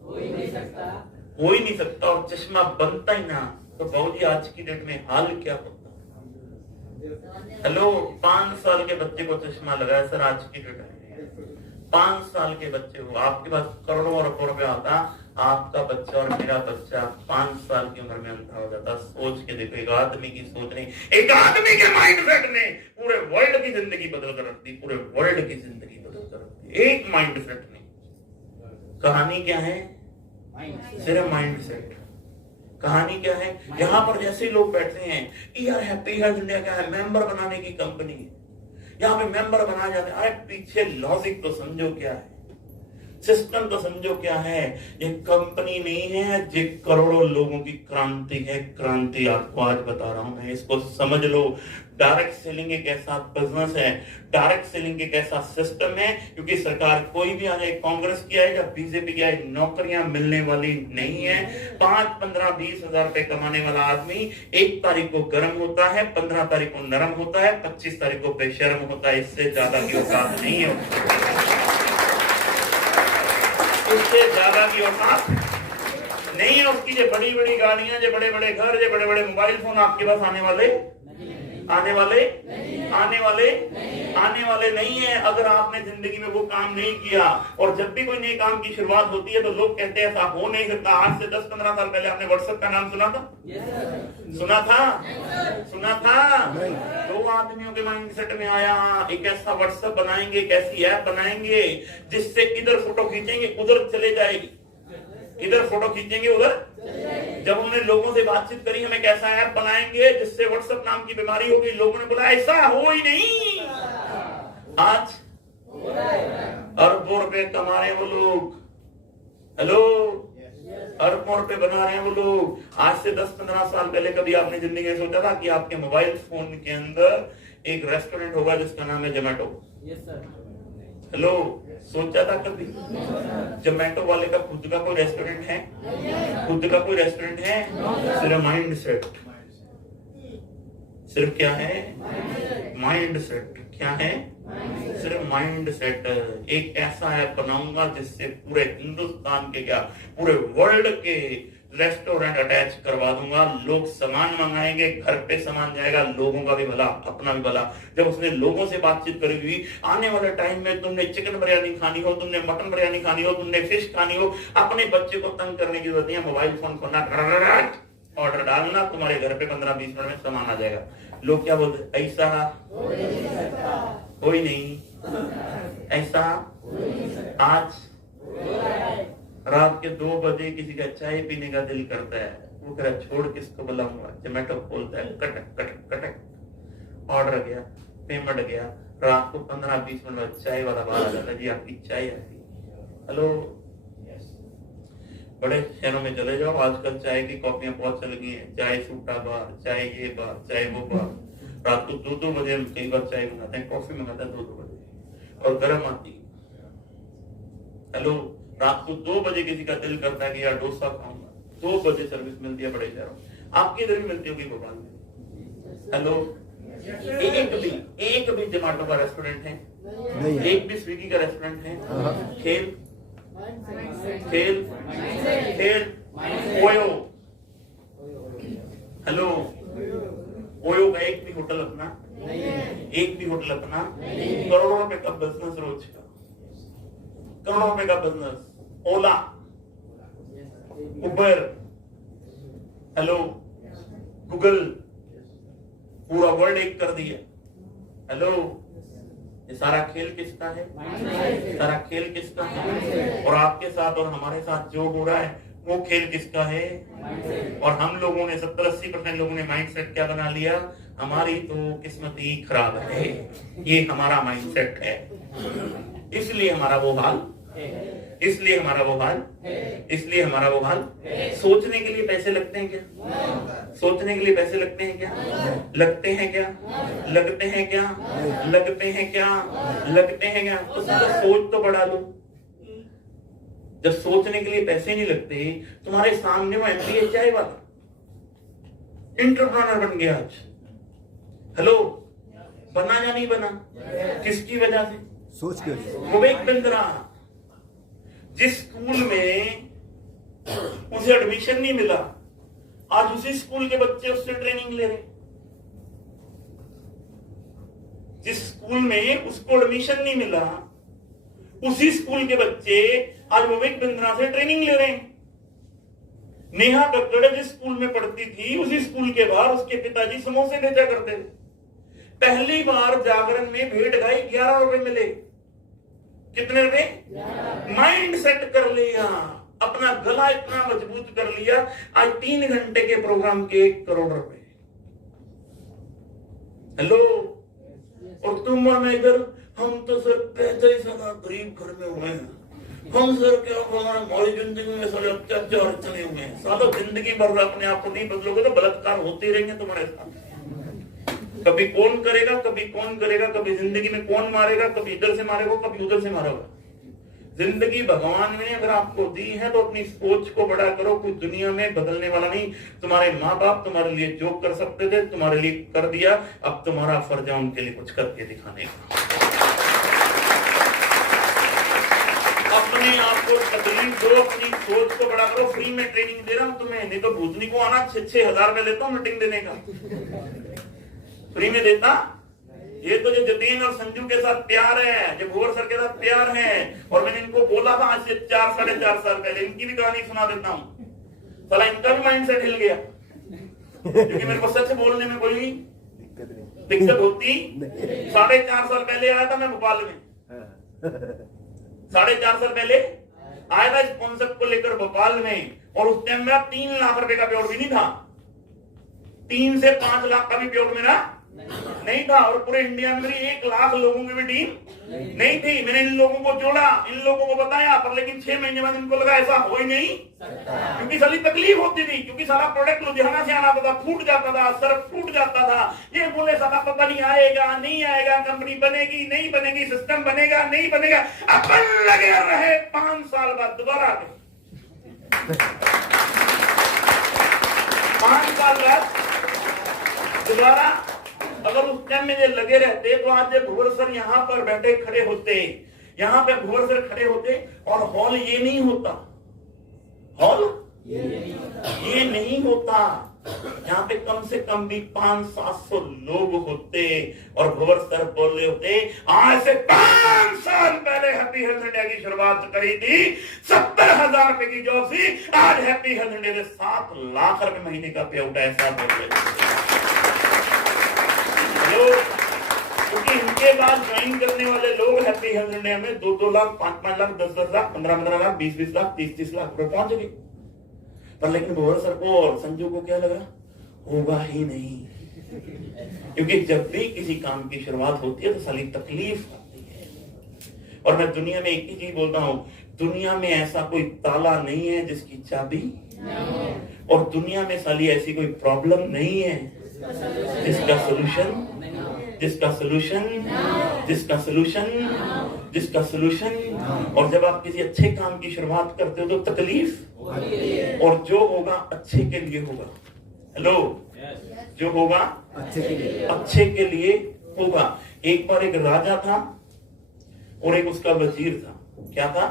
हो ही नहीं सकता और चश्मा बनता ही ना, तो बाबूजी आज की डेट में हाल क्या होता? हेलो, 5 साल के बच्चे को चश्मा लगाया सर आज की डेट में। 5 साल के बच्चे हो, आपके पास करोड़ों और अरबों रुपया होता, आपका बच्चा और मेरा बच्चा 5 साल की उम्र में अंधा हो जाता। सोच के देखो, एक आदमी की सोच नहीं, एक आदमी के माइंड सेट ने पूरे वर्ल्ड की जिंदगी बदल कर रख दी, पूरे वर्ल्ड की जिंदगी बदल कर रख दी, एक माइंड सेट ने। कहानी क्या है? सिर्फ माइंड सेट। कहानी क्या है? यहाँ पर जैसे लोग बैठे हैं, यार हैप्पी हेल्थ इंडिया क्या है? मेंबर बनाने की कंपनी है, यहाँ पे मेंबर बनाए जाते हैं। अरे पीछे लॉजिक तो समझो क्या है, सिस्टम तो समझो क्या है। ये कंपनी नहीं है, ये करोड़ों लोगों की क्रांति है। क्रांति आपको आज बता रहा हूं मैं, इसको समझ लो। डायरेक्ट सेलिंग एक ऐसा बिजनेस है, डायरेक्ट सेलिंग एक ऐसा सिस्टम है, क्योंकि सरकार कोई भी आ जाए, कांग्रेस की आए या बीजेपी की आए, नौकरियां मिलने वाली नहीं है। 5, 15, 20 हजार रुपए कमाने वाला आदमी 1 तारीख को गर्म होता है, 15 तारीख को नरम होता है, 25 तारीख को बेशर्म होता है। इससे ज्यादा की औकात नहीं है, इससे ज्यादा की औकात नहीं है उसकी। जो बड़ी बड़ी गाड़ियां, जो बड़े बड़े घर, जो बड़े बड़े मोबाइल फोन आपके पास आने वाले नहीं है, अगर आपने जिंदगी में वो काम नहीं किया। और जब भी कोई नए काम की शुरुआत होती है तो लोग कहते हैं ऐसा हो नहीं सकता। आज से 10-15 साल पहले आपने व्हाट्सएप का नाम सुना था? सुना था? 2 आदमियों के माइंडसेट में आया, एक ऐसा व्हाट्सएप बनाएंगे, एक ऐसी ऐप बनाएंगे जिससे इधर फोटो खींचेंगे उधर चले जाएगी, इधर फोटो खींचेंगे उधर। जब उन्होंने लोगों से बातचीत करी, हम एक ऐसा ऐप बनाएंगे जिससे व्हाट्सएप नाम की बीमारी होगी, लोगों ने बोला ऐसा हो ही नहीं। आज अरबों रुपए कमा रहे हैं वो लोग। हेलो, अरबों रुपए बना रहे हैं वो लोग। आज से 10-15 साल पहले कभी आपने जिंदगी में सोचा था कि आपके मोबाइल फोन के अंदर एक रेस्टोरेंट होगा जिसका नाम है जोमेटो? हेलो, सोचा था कभी? जोमेटो वाले का खुद का कोई रेस्टोरेंट है? खुद का कोई रेस्टोरेंट है? सिर्फ माइंड सेट। सिर्फ क्या है? Mind set. क्या है? सिर्फ माइंड सेट। एक ऐसा ऐप बनाऊंगा जिससे पूरे हिंदुस्तान के क्या, पूरे वर्ल्ड के रेस्टोरेंट अटैच करवा दूंगा। लोग सामान मंगाएंगे, घर पे सामान जाएगा, लोगों का भी भला, अपना भी भला। जब उसने लोगों से बातचीत करेगी, आने वाले टाइम में तुमने चिकन बिरयानी खानी हो, तुमने मटन बिरयानी खानी हो, तुमने फिश खानी हो, अपने बच्चे को तंग करने की जरूरत नहीं है। मोबाइल फोन खोलना, ऑर्डर डालना, तुम्हारे घर पे 15-20 मिनट में सामान आ जाएगा। लोग क्या बोलते? ऐसा कोई नहीं, ऐसा आज रात के 2 बजे किसी का चाय पीने का दिल करता है, वो कह रहा छोड़ किसको बुलाऊंगा, जोमेटो खोलता है, कटक कटक कटक, ऑर्डर गया, पेमेंट गया, रात को 15-20 मिनट में चाय वाला बाहर आ जाता है, जी आपकी चाय आती। हेलो, बड़े शहरों में चले जाओ, आजकल चाय की कॉफियां बहुत चल गई हैं, चाय सूटा बार, चाय ये बार, चाय वो बार। रात को 2-2 बजे हम कई बार चाय मंगाते हैं, कॉफी मंगाते हैं 2-2 बजे और गर्म आती। हेलो, रात को 2 बजे किसी का दिल करता है कि यार डोसा खाऊंगा, 2 बजे सर्विस मिलती है बड़े शहरों में। आपकी इधर भी मिलती होगी भोपाल में। हेलो, एक भी जोमेटो का रेस्टोरेंट है? नहीं। एक भी स्विगी का रेस्टोरेंट है? खेल खेल खेल ओयो। हेलो, ओयो का एक भी होटल अपना? एक भी होटल अपना? करोड़ों रुपए का बिजनेस रोज का, करोड़ों रुपए का बिजनेस। ओला, उबर, हेलो, गूगल, पूरा वर्ल्ड एक कर दिया। हेलो, ये सारा खेल किसका है? सारा खेल किसका है? और आपके साथ और हमारे साथ जो हो रहा है वो खेल किसका है? और हम लोगों ने 70-80% लोगों ने माइंडसेट क्या बना लिया? हमारी तो किस्मत ही खराब है, ये हमारा माइंडसेट है, इसलिए हमारा वो हाल, इसलिए हमारा वो हाल, इसलिए हमारा वो हाल। सोचने के लिए पैसे लगते हैं क्या? सोचने के लिए पैसे लगते हैं क्या? लगते हैं क्या? लगते हैं क्या? लगते हैं क्या? लगते हैं क्या? तो सोच तो बढ़ा लो। जब सोचने के लिए पैसे नहीं लगते, तुम्हारे सामने वो MBA चाय वाला एंटरप्रेन्योर बन गया आज। हेलो, बना या नहीं बना? किसकी वजह से? सोच के। विवेक बिंद्रा, जिस स्कूल में उसे एडमिशन नहीं मिला, आज उसी स्कूल के बच्चे उससे ट्रेनिंग ले रहे। जिस स्कूल में उसको एडमिशन नहीं मिला, उसी स्कूल के बच्चे आज विवेक बिंद्रा से ट्रेनिंग ले रहे हैं। नेहा कक्कड़ जिस स्कूल में पढ़ती थी, उसी स्कूल के बाहर उसके पिताजी समोसे बेचा करते थे। पहली बार जागरण में भेंट गाई 11 रुपए मिले। कितने रुपए? माइंड सेट कर लिया, अपना गला इतना मजबूत कर लिया, आज 3 घंटे के प्रोग्राम के 1 करोड़ रुपए। हेलो, और तुम और मैं इधर, हम तो सर 35 साल गरीब घर में हुए हैं, हम सर क्या हमारी जिंदगी में सारे अत्याचार इतने हुए हैं। सालों जिंदगी भर अपने आप को नहीं बदलोगे तो बलात्कार होते रहेंगे तुम्हारे साथ। कभी कौन करेगा, कभी कौन करेगा, कभी जिंदगी में कौन मारेगा, कभी इधर से मारेगा, कभी उधर से मारेगा। जिंदगी भगवान ने अगर आपको दी है तो अपनी सोच को बड़ा करो। कोई दुनिया में बदलने वाला नहीं। तुम्हारे माँ बाप तुम्हारे लिए जो कर सकते थे तुम्हारे लिए कर दिया, अब तुम्हारा फर्ज है उनके लिए कुछ करके दिखाने का। अपने आप को तकलीफ दो, अपनी सोच को बड़ा करो। फ्री में ट्रेनिंग दे रहा हूं तुम्हें, नहीं तो भूतनी को आना 6-6 हजार रुपए लेता हूं मीटिंग देने का, फ्री में देता। ये तो जो जतीन और संजू के साथ प्यार है, जो भोर सर के साथ प्यार है, और मैंने इनको बोला था आज से 4-4.5 साल पहले, इनकी भी कहानी सुना देता हूँ। साला इनका भी माइंड सेट हिल गया, क्योंकि मेरे को सच बोलने में कोई दिक्कत होती। 4.5 साल पहले आया था मैं भोपाल में, 4.5 साल पहले आया था इस कॉन्सेप्ट को लेकर भोपाल में, और उस टाइम मेरा 3 लाख रुपए का पेड़ भी नहीं था। 3 से 5 लाख का भी पेड़ मेरा नहीं था। और पूरे इंडिया में मेरी 1 लाख लोगों की भी टीम नहीं थी। मैंने इन लोगों को जोड़ा, इन लोगों को बताया, पर लेकिन 6 महीने बाद इनको लगा ऐसा हो ही नहीं, क्योंकि सारी तकलीफ होती थी, क्योंकि सारा प्रोडक्ट लुधियाना से आना था, फूट जाता था, सर्फ फूट जाता था। ये बोले सारा पता नहीं आएगा नहीं आएगा, कंपनी बनेगी नहीं बनेगी, सिस्टम बनेगा नहीं बनेगा। अपन लगे रहे, 5 साल बाद दोबारा आ गए। 5 साल बाद दोबारा अगर उस टाइम में ये लगे रहते तो आज भुवर सर यहाँ पर बैठे खड़े होते, यहाँ पे भुवर सर खड़े होते और हॉल ये नहीं होता, हॉल ये नहीं होता। यहाँ पे कम से कम भी 500-700 लोग होते और भुवर सर बोल रहे होते, आज से 5 साल पहले हैप्पी हेल्थ इंडिया की शुरुआत करी थी, 70,000 रुपए की जॉब थी, आज हैप्पी हेल्थ इंडिया में 7 लाख रुपए महीने का पे आउट है, ऐसा बोल रहे। क्योंकि इनके बाद ज्वाइन करने वाले लोग हैप्पी हेल्थ इंडिया में 2-2 लाख, 5-5 लाख, 10-10 लाख, 15-15 लाख, 20-20 लाख, 30-30 लाख पर पहुंच गए। पर लेकिन भुवर सर को और संजू को क्या लगा, होगा ही नहीं, क्योंकि जब भी किसी काम की शुरुआत होती है तो साली तकलीफ होती है। और मैं दुनिया में एक ही चीज बोलता हूं, दुनिया में ऐसा कोई ताला नहीं है जिसकी चाबी, और दुनिया में साली ऐसी कोई प्रॉब्लम नहीं है जिसका सोल्यूशन और जब आप किसी अच्छे काम की शुरुआत करते हो तो तकलीफ, और जो होगा अच्छे के लिए होगा। हेलो, जो होगा अच्छे के लिए होगा। एक बार एक राजा था और एक उसका वजीर था। क्या था?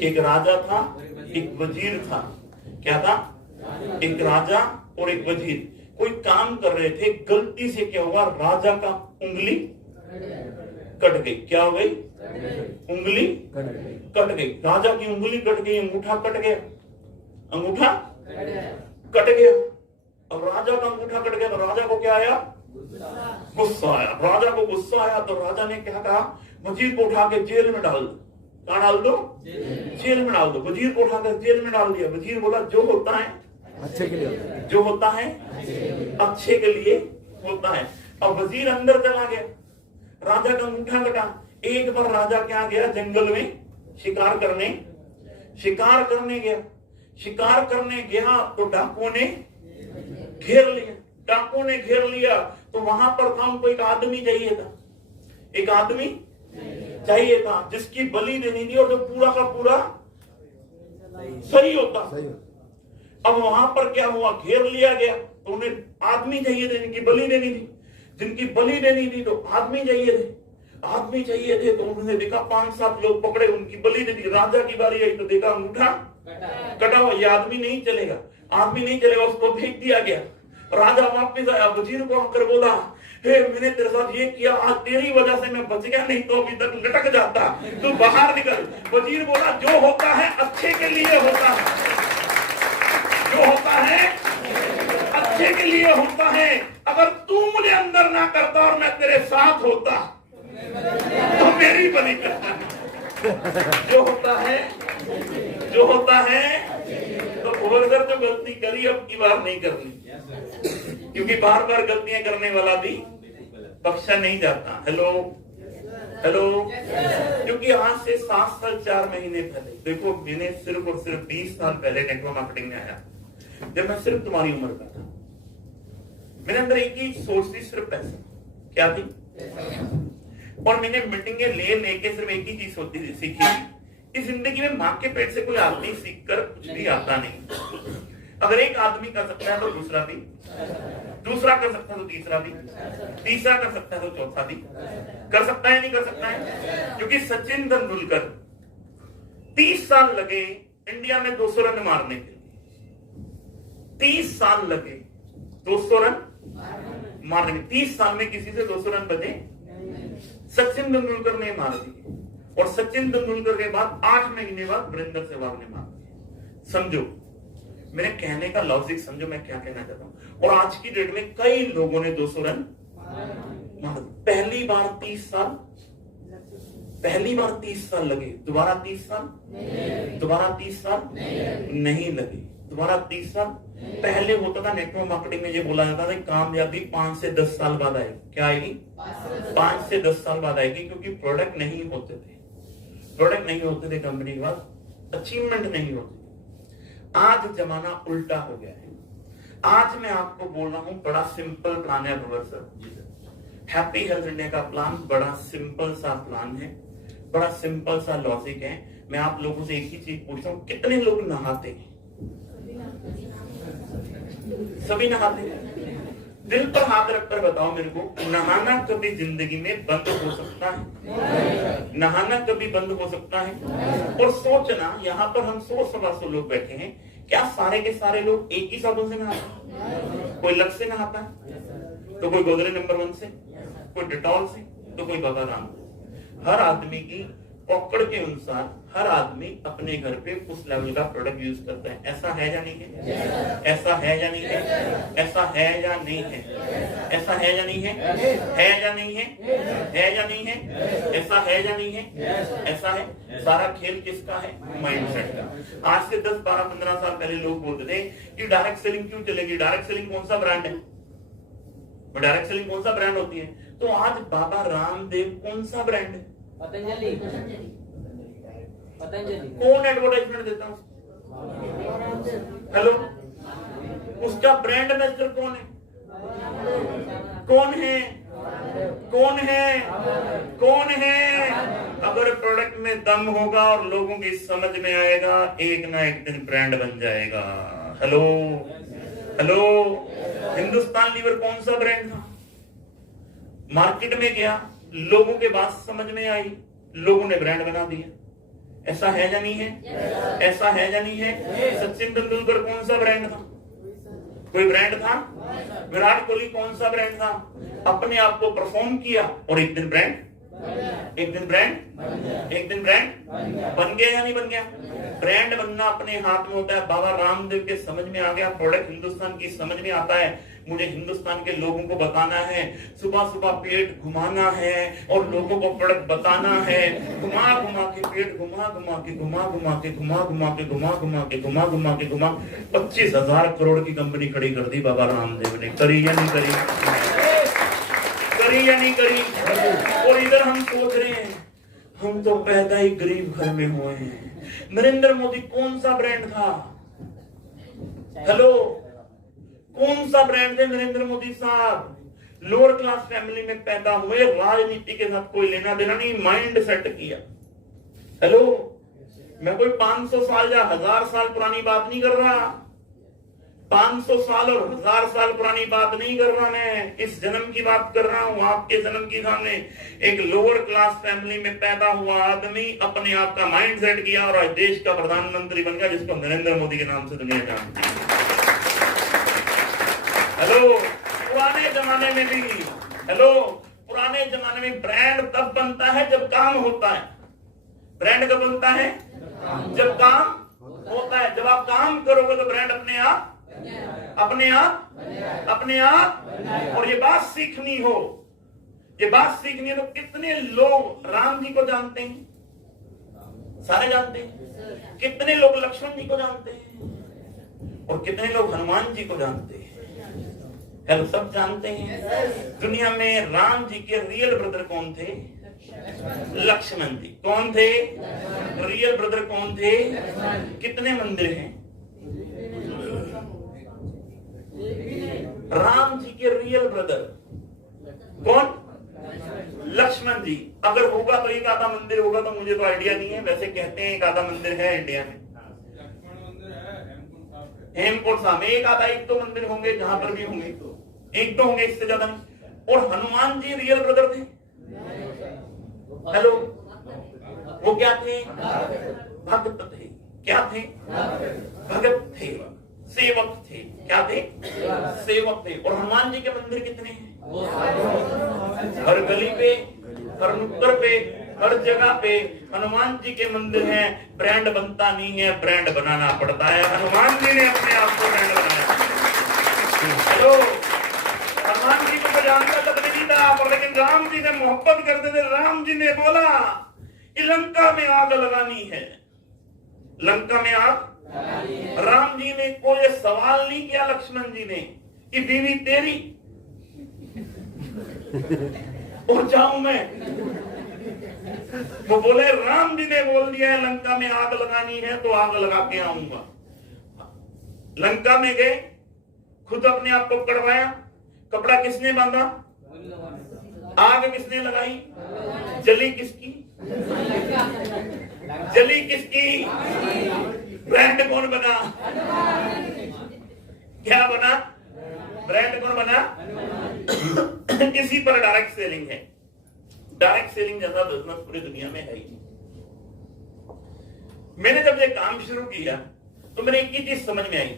एक राजा था, एक वजीर था। क्या था? एक राजा और एक वजीर कोई काम कर रहे थे, गलती से क्या हुआ, राजा का उंगली कट गई। क्या हो गई? उंगली कट गई। राजा की उंगली कट गई, अंगूठा कट गया, अंगूठा कट गया। अब राजा का अंगूठा कट गया तो राजा को क्या आया? गुस्सा आया। राजा को गुस्सा आया तो राजा ने क्या कहा, वजीर को उठा के जेल में डाल दो। कहाँ डाल दो? जेल में डाल दो। वजीर को उठा कर जेल में डाल दिया। वजीर बोला जो होता है अच्छे के लिए, जो होता है अच्छे के लिए होता है। अब वजीर अंदर चला गया, राजा का अंगूठा कटा। एक बार राजा क्या गया, जंगल में शिकार करने गया। शिकार करने गया तो डाकुओं ने घेर लिया। डाकुओं ने घेर लिया तो वहां पर था उनको एक आदमी चाहिए था, एक आदमी चाहिए था जिसकी बलि देनी थी और जो पूरा का पूरा सही होता। अब वहां पर क्या हुआ, घेर लिया गया तो उन्हें आदमी चाहिए थे, जिनकी बलि देनी थी। जिनकी बलि देनी थी तो आदमी चाहिए थे तो उन्होंने देखा 5-7 लोग पकड़े, उनकी बलि दे दी। राजा की बारी आई तो देखा अंगूठा कटा हुआ, ये आदमी नहीं चलेगा, उसको फेंक दिया गया। राजा वापस आया, वजीर को आकर बोला, हे मैंने तेरे साथ ये किया, आज तेरी वजह से मैं बच गया, नहीं तो अभी तक लटक जाता, तू बाहर निकल। वजीर बोला जो होता है अच्छे के लिए होता है, जो होता है अच्छे के लिए होता है। अगर तू मुझे अंदर ना करता और मैं तेरे साथ होता तो मेरी बलि करता। जो होता है तो अगर जो गलती करी अब की बार नहीं करनी, क्योंकि बार बार गलतियां करने वाला भी बख्शा नहीं जाता। हेलो, क्योंकि आज से 7 साल 4 महीने पहले देखो, मैंने सिर्फ और सिर्फ 20 साल पहले नेटवर्क मार्केटिंग में आया, जब मैं सिर्फ तुम्हारी उम्र का था। मेरे अंदर एक ही सोच थी, सिर्फ पैसा। क्या थी? और मैंने मीटिंगें लेके सिर्फ एक ही चीज सीखी थी, इस जिंदगी में मां के पेट से कोई आदमी सीख कर कुछ भी आता नहीं। अगर एक आदमी कर सकता है तो दूसरा भी, दूसरा कर सकता है तो तीसरा भी, तीसरा कर सकता है तो चौथा भी कर सकता है। नहीं कर सकता है? क्योंकि सचिन तेंदुलकर 30 साल लगे इंडिया में 200 रन मारने के लिए, 30 साल लगे 200 रन मारने में। 30 साल में किसी से 200 रन बचे? सचिन तेंदुलकर ने मार दिए। और सचिन तेंदुलकर के बाद 8 महीने बाद वीरेंद्र सहवाग ने मार दिए। समझो मेरे कहने का लॉजिक, समझो मैं क्या कहना चाहता हूं। और आज की डेट में कई लोगों ने 200 रन मार दिए। पहली बार 30 साल लगे, दोबारा 30 साल नहीं लगे। तुम्हारा 30 साल। पहले होता था नेटवर्क मार्केटिंग में ये बोला जाता था कामयाबी 5 से 10 साल बाद आएगी। क्या आएगी? 5 से 10 साल बाद आएगी, क्योंकि प्रोडक्ट नहीं होते थे कंपनी के पास, अचीवमेंट नहीं होती। आज जमाना उल्टा हो गया है। आज मैं आपको बोल रहा हूं बड़ा सिंपल प्लान है प्रोफेसर। हैप्पी हेल्थ इंडिया का प्लान बड़ा सिंपल सा प्लान है, बड़ा सिंपल सा लॉजिक है। मैं आप लोगों से एक ही चीज पूछता हूं, कितने लोग नहाते हैं? सभी नहाते हैं। दिल पर हाथ रखकर बताओ मेरे को, नहाना कभी जिंदगी में बंद हो सकता है? नहाना कभी बंद हो सकता है? और सोचना, यहाँ पर हम 100-125 लोग बैठे हैं, क्या सारे के सारे लोग एक ही साबुन से नहाते? कोई लक्ष्य से नहाता है, तो कोई गोदरेज नंबर 1 से, कोई डिटॉल से, तो कोई बाबा राम से। हर आदमी की पकड़ के अनुसार हर आदमी अपने घर पे उस लेवल का प्रोडक्ट यूज करता है। ऐसा है या नहीं है? ऐसा है या नहीं है? ऐसा है या नहीं है? ऐसा है या नहीं है? है या नहीं है? है या नहीं है? ऐसा है या नहीं है? ऐसा है। सारा खेल किसका है? माइंडसेट का। आज से 10, 12, 15 साल पहले लोग बोलते थे कि डायरेक्ट सेलिंग क्यों चलेगी? डायरेक्ट सेलिंग कौन सा ब्रांड है? डायरेक्ट सेलिंग कौन सा ब्रांड होती है? तो आज बाबा रामदेव कौन सा ब्रांड है? पतंजलि। कौन एडवर्टाइजमेंट देता है? हेलो, उसका ब्रांड एम्बेसडर कौन है? कौन है? कौन है? कौन है? अगर प्रोडक्ट में दम होगा और लोगों की समझ में आएगा, एक ना एक दिन ब्रांड बन जाएगा। हेलो हेलो, हिंदुस्तान लीवर कौन सा ब्रांड था? मार्केट में गया, लोगों के बात समझ में आई, लोगों ने ब्रांड बना दिया। ऐसा है या नहीं है? ऐसा है या नहीं है? सचिन तेंदुलकर कौन सा ब्रांड था? कोई ब्रांड था? विराट कोहली कौन सा ब्रांड था? अपने आप को परफॉर्म किया और एक दिन ब्रांड बन गया या नहीं बन गया? ब्रांड बनना अपने हाथ में होता है। बाबा रामदेव के समझ में आ गया, प्रोडक्ट हिंदुस्तान की समझ में आता है, मुझे हिंदुस्तान के लोगों को बताना है, सुबह सुबह पेट घुमाना है और लोगों को प्रोडक्ट बताना है। घुमा घुमा के पेट, घुमा घुमा के 25,000 करोड़ की कंपनी खड़ी कर दी बाबा रामदेव ने। करी या नहीं करी? करी या नहीं करी? और इधर हम सोच रहे हैं हम तो पैदा ही गरीब घर में हुए हैं। नरेंद्र मोदी कौन सा ब्रांड था? हेलो, कौन सा ब्रांड थे नरेंद्र मोदी साहब? लोअर क्लास फैमिली में पैदा हुए, राजनीति के साथ कोई लेना देना नहीं, माइंड सेट किया। हेलो, मैं कोई 500 साल या 1000 साल पुरानी बात नहीं कर रहा। 500 साल और 1000 साल पुरानी बात नहीं कर रहा, मैं इस जन्म की बात कर रहा हूं। आपके जन्म की सामने एक लोअर क्लास फैमिली में पैदा हुआ आदमी अपने आप का माइंड सेट किया और आज देश का प्रधानमंत्री बन गया, जिसको नरेंद्र मोदी के नाम से दुनिया जानती है। हेलो, पुराने जमाने में भी, हेलो, पुराने जमाने में ब्रांड तब बनता है जब काम होता है। ब्रांड कब बनता है? जब काम होता है। जब आप काम करोगे तो ब्रांड अपने आप और ये बात सीखनी हो, तो कितने लोग राम जी को जानते हैं? सारे जानते हैं। कितने लोग लक्ष्मण जी को जानते हैं? और कितने लोग हनुमान जी को जानते हैं? हेलो, सब जानते हैं। दुनिया में राम जी के रियल ब्रदर कौन थे? लक्ष्मण जी। कौन थे? रियल ब्रदर कौन थे? कितने मंदिर हैं? राम जी के रियल ब्रदर कौन? लक्ष्मण जी। अगर होगा तो एक आधा मंदिर होगा, तो मुझे तो आइडिया नहीं है। वैसे कहते हैं एक आधा मंदिर है इंडिया में। हेमकुंड साहब में एक आधा, एक तो मंदिर होंगे, जहां पर भी होंगे एक तो होंगे, इससे ज्यादा नहीं। और हनुमान जी रियल ब्रदर थे? हेलो, वो क्या थे? भक्त थे। क्या थे? भगत थे, सेवक थे। क्या थे? सेवक थे। और हनुमान जी के मंदिर कितने हैं? हर गली पे, हर नुक्कड़ पे, हर जगह पे हनुमान जी के मंदिर हैं। ब्रांड बनता नहीं है, ब्रांड बनाना पड़ता है। हनुमान जी ने अपने आप को ब्रांड बनाया। हेलो, हनुमान जी को जानता तक नहीं था, पर लेकिन राम जी ने मोहब्बत करते थे। राम जी ने बोला कि लंका में आग लगानी है। लंका में आग राम जी ने कोई सवाल नहीं किया लक्ष्मण जी ने कि बीवी तेरी और जाऊं मैं। वो बोले राम जी ने बोल दिया है लंका में आग लगानी है तो आग लगा के आऊंगा। लंका में गए, खुद अपने आप को कड़वाया, कपड़ा किसने बांधा, आग किसने लगाई, जली किसकी, जली किसकी, ब्रांड कौन बना, क्या बना, ब्रांड कौन बना, इसी पर डायरेक्ट सेलिंग है। डायरेक्ट सेलिंग जैसा बिजनेस पूरी दुनिया में है ही। मैंने जब ये काम शुरू किया तो मेरे एक ही चीज समझ में आई,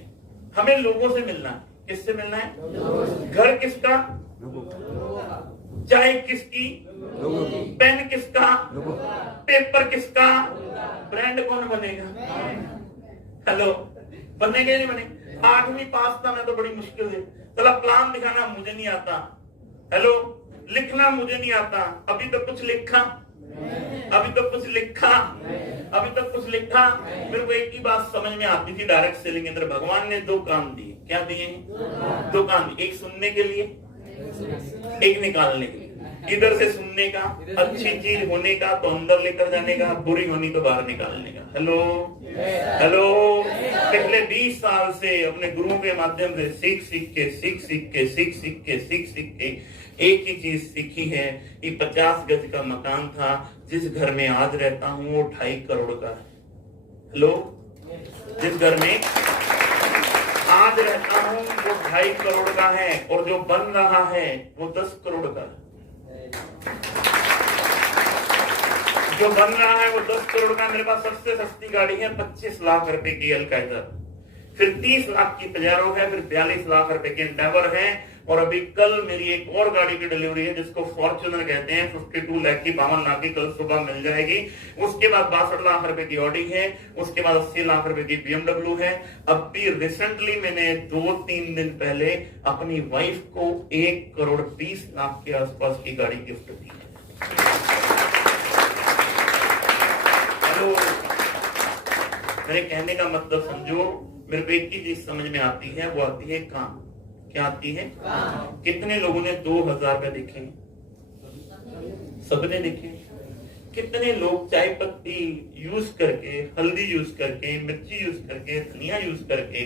हमें लोगों से मिलना। किससे मिलना है? घर किसका, चाय किसकी, पेन किसका, पेपर किसका, ब्रांड कौन बनेगा? हेलो, बनेगा नहीं बनेगा? 8वीं पास था मैं तो बड़ी मुश्किल है, चला प्लान दिखाना मुझे नहीं आता, हेलो लिखना मुझे नहीं आता, अभी तो कुछ लिखा, अभी तो कुछ लिखा, अभी तक कुछ लिखा। मेरे को एक ही बात समझ में आती थी, डायरेक्ट सेलिंग के अंदर भगवान ने 2 काम दिए। क्या दिए? 2 काम, एक सुनने के लिए, एक निकालने के लिए। इधर से सुनने का, अच्छी चीज होने का तो अंदर लेकर जाने का, बुरी होनी तो बाहर निकालने का। हेलो हेलो, पिछले 20 साल से अपने गुरुओं के माध्यम से सीख के एक ही चीज सीखी है कि 50 गज का मकान था, जिस घर में आज रहता हूं वो 2.5 करोड़ का है। हेलो, जिस घर में आज रहता हूं वो 2.5 करोड़ का है, और जो बन रहा है वो 10 करोड़ का है। जो बन रहा है वो 10 करोड़ का। मेरे पास सबसे सस्ती गाड़ी है 25 लाख रुपए की अल्काइजर, फिर 30 लाख की पजेरो है, फिर 42 लाख रुपए की एंडेवर है, और अभी कल मेरी एक और गाड़ी की डिलीवरी है जिसको फॉर्च्यूनर कहते हैं, 52 लाख की, 52 लाख की, कल सुबह मिल जाएगी। उसके बाद 62 लाख रुपए की ऑडी है, उसके बाद 80 लाख रुपए की BMW है। अब भी रिसेंटली मैंने 2-3 दिन पहले अपनी वाइफ को 1 करोड़ 20 लाख के आसपास की गाड़ी गिफ्ट दी है। हेलो, मेरे कहने का मतलब समझो, मेरे को एक ही चीज समझ में आती है, वो आती है काम। क्या आती है? कितने लोगों ने 2000 रुपए देखे? सबने देखे। कितने लोग चाय पत्ती यूज करके, हल्दी यूज करके, मिर्ची यूज करके, धनिया यूज करके,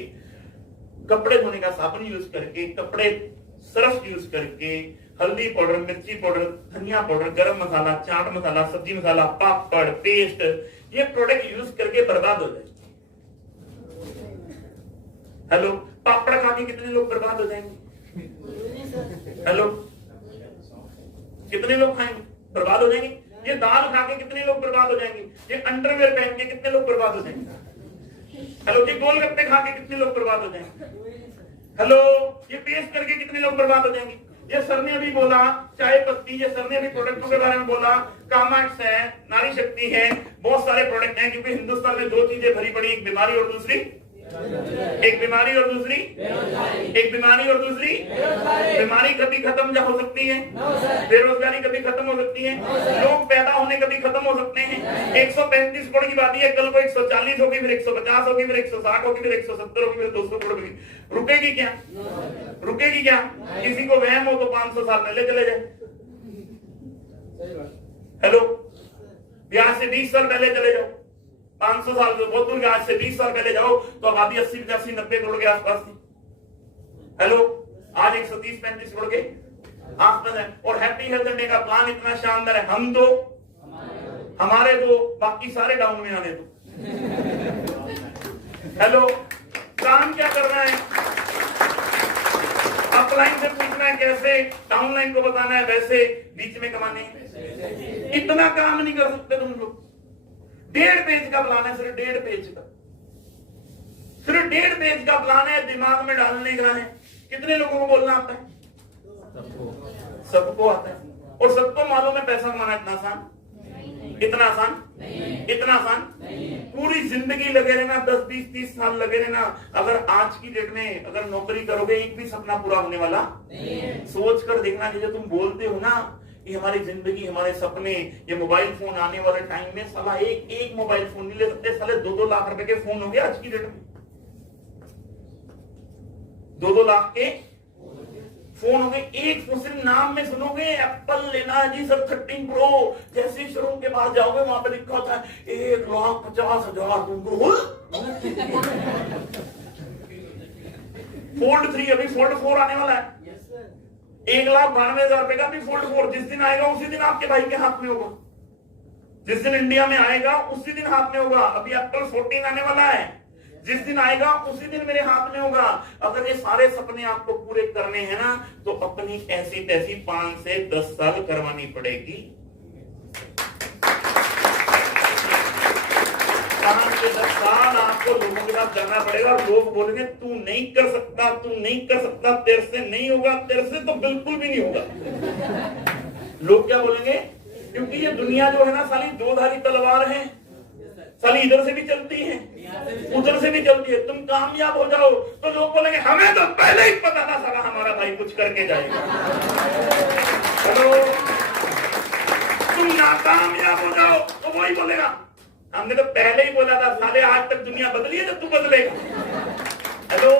कपड़े धोने का साबुन यूज करके, कपड़े सर्फ यूज करके, हल्दी पाउडर, मिर्ची पाउडर, धनिया पाउडर, गरम मसाला, चाट मसाला, सब्जी मसाला, पापड़, पेस्ट, ये प्रोडक्ट यूज करके बर्बाद हो जाए। हेलो, पापड़ खा के कितने लोग बर्बाद हो जाएंगे? हेलो, कितने लोग खाएंगे? बर्बाद हो जाएंगे। ये दाल खा के कितने लोग बर्बाद हो जाएंगे? ये अंडरवेयर पहन के कितने लोग बर्बाद हो जाएंगे? हेलो, ये गोलगप्पे खा के कितने लोग बर्बाद हो जाएंगे? हेलो, ये पेस्ट करके कितने लोग बर्बाद हो जाएंगे? ये सर ने अभी बोला चाय पत्ती, ये सर ने अभी प्रोडक्टों के बारे में बोला, कामाक्स है, नारी शक्ति है, बहुत सारे प्रोडक्ट हैं, क्योंकि हिंदुस्तान में 2 चीजें भरी पड़ी, एक बीमारी और दूसरी, एक बीमारी और दूसरी, एक बीमारी और दूसरी। बीमारी कभी खत्म हो सकती है, बेरोजगारी कभी खत्म हो सकती है, लोग पैदा होने कभी खत्म हो सकते हैं। 135 करोड़ की बात है, कल को 140 होगी, फिर 150 होगी, फिर 160 होगी, फिर 170 होगी, फिर 200 करोड़ होगी। रुकेगी क्या? रुकेगी क्या? किसी को वहम हो तो 500 साल पहले चले जाए। हेलो, यहाँ से 20 साल पहले चले जाओ, 500 साल तो बहुत दूर, आज से 20 साल पहले जाओ तो आबादी 80-85-90 करोड़ के आसपास थी। हेलो, आज 130-35 करोड़ के आसपास है, और हैप्पी हेल्थ इंडिया का प्लान इतना शानदार है, हम तो, हमारे तो, बाकी सारे डाउन में आने दो। हेलो, काम क्या करना है? अपलाइन से पूछना है कैसे, डाउनलाइन को बताना है वैसे, बीच में कमाने हैं। इतना काम नहीं कर सकते तुम लोग। 1.5 पेज का प्लान है, सिर्फ 1.5 पेज का, सिर्फ 1.5 पेज का प्लान है, दिमाग में डालने का है। कितने लोगों को बोलना आता है? सबको आता है। और सबको मालूम है पैसा कमाना इतना आसान, इतना आसान, इतना आसान। पूरी जिंदगी लगे रहना, 10-20-30 साल लगे रहना। अगर आज की डेट में अगर नौकरी करोगे, एक भी सपना पूरा होने वाला सोच कर देखना। जैसे तुम बोलते हो ना ये हमारी जिंदगी, हमारे सपने, ये मोबाइल फोन आने वाले टाइम में साला एक मोबाइल फोन नहीं ले सकते, साले 2-2 लाख रुपए के फोन हो गए आज की डेट में। 2-2 लाख के फोन हो गए। एक सिर्फ नाम में सुनोगे एप्पल लेना है जी सर 13 प्रो, जैसे शोरूम के पास जाओगे वहां पे लिखा होता है 1,50,000 तुमको। फोल्ड 3 अभी फोल्ड 4 आने वाला है, 1,92,000 रुपए का भी फोल्ड 4 जिस दिन आएगा उसी दिन आपके भाई के हाथ में होगा, जिस दिन इंडिया में आएगा उसी दिन हाथ में होगा। अभी एप्पल 14 आने वाला है, जिस दिन आएगा उसी दिन मेरे हाथ में होगा। अगर ये सारे सपने आपको पूरे करने हैं ना तो अपनी ऐसी तैसी 5 से 10 साल करवानी पड़ेगी। 5 से 10 साल आपको लोगों के साथ जाना पड़ेगा। लोग बोलेंगे तू नहीं कर सकता, तू नहीं कर सकता, तेरे से नहीं होगा, तेरे से तो बिल्कुल भी नहीं होगा। लोग क्या बोलेंगे? क्योंकि ये दुनिया जो है ना साली दो-धारी तलवार है, साली इधर से भी चलती है उधर से भी चलती है। तुम कामयाब हो जाओ तो लोग बोलेंगे हमें तो पहले ही पता था साला हमारा भाई कुछ करके जाएगा। हेलो, तुम नाकामयाब हो जाओ तो वही बोलेगा हमने तो पहले ही बोला था साले, आज तक दुनिया बदली है तो तू बदलेगा। हेलो,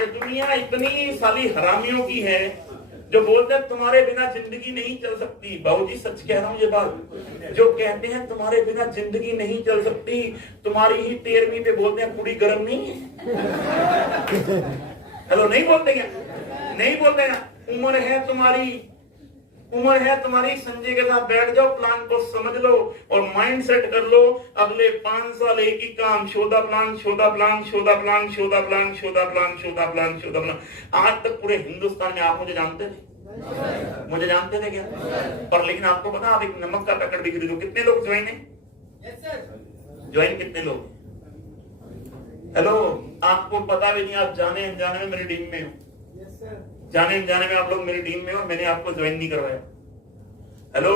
ये दुनिया इतनी साली हरामियों की है जो बोलते हैं तुम्हारे बिना जिंदगी नहीं चल सकती। बाबूजी सच कह रहा हूं ये बात। जो कहते हैं तुम्हारे बिना जिंदगी नहीं चल सकती, तुम्हारी ही 13वीं पे बोलते हैं पूरी गर्म नहीं है। हेलो, नहीं बोलते क्या? नहीं बोलते ना। उम्र है तुम्हारी, संजय के साथ बैठ जाओ, प्लान को समझ लो और माइंड सेट कर लो। अगले 5 साल एक ही काम, शोधा प्लान, शोधा प्लान, शोधा प्लान, शोधा प्लान, शोधा प्लान, शोधा प्लान, शोधा प्लान। आज तक पूरे हिंदुस्तान में आप मुझे जानते थे? मुझे जानते थे क्या? पर लेकिन आपको पता, आप एक नमक का पैकेट भी खरीदो, कितने लोग ज्वाइन है? ज्वाइन कितने लोग? हेलो, आपको पता भी नहीं, आप जाने अनजाने में मेरी टीम में हो। जाने अनजाने में आप लोग मेरी टीम में हो, मैंने आपको ज्वाइन नहीं करवाया। हेलो,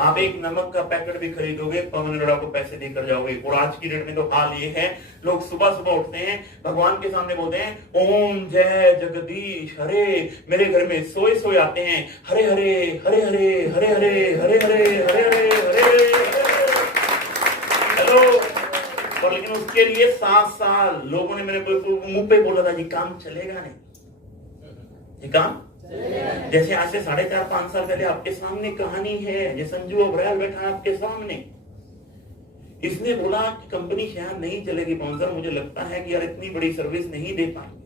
आप एक नमक का पैकेट भी खरीदोगे, पवन अरोड़ा को पैसे देकर जाओगे। और आज की डेट में तो हाल ये है, लोग सुबह सुबह उठते हैं, भगवान के सामने बोलते हैं ओम जय जगदीश हरे, मेरे घर में सोए सोए आते हैं हरे हरे हरे हरे हरे हरे हरे हरे हरे हरे हरे। हेलो, और लेकिन उसके लिए 7 साल लोगों ने मेरे मुंह पे बोला था जी काम चलेगा नहीं, ये काम जैसे आज से 4.5-5 साल पहले आपके सामने कहानी है। ये संजू अब्राहल बैठा है आपके सामने, इसने बोला कि कंपनी शायद नहीं चलेगी पवन सर, मुझे लगता है कि यार इतनी बड़ी सर्विस नहीं दे पाएंगे।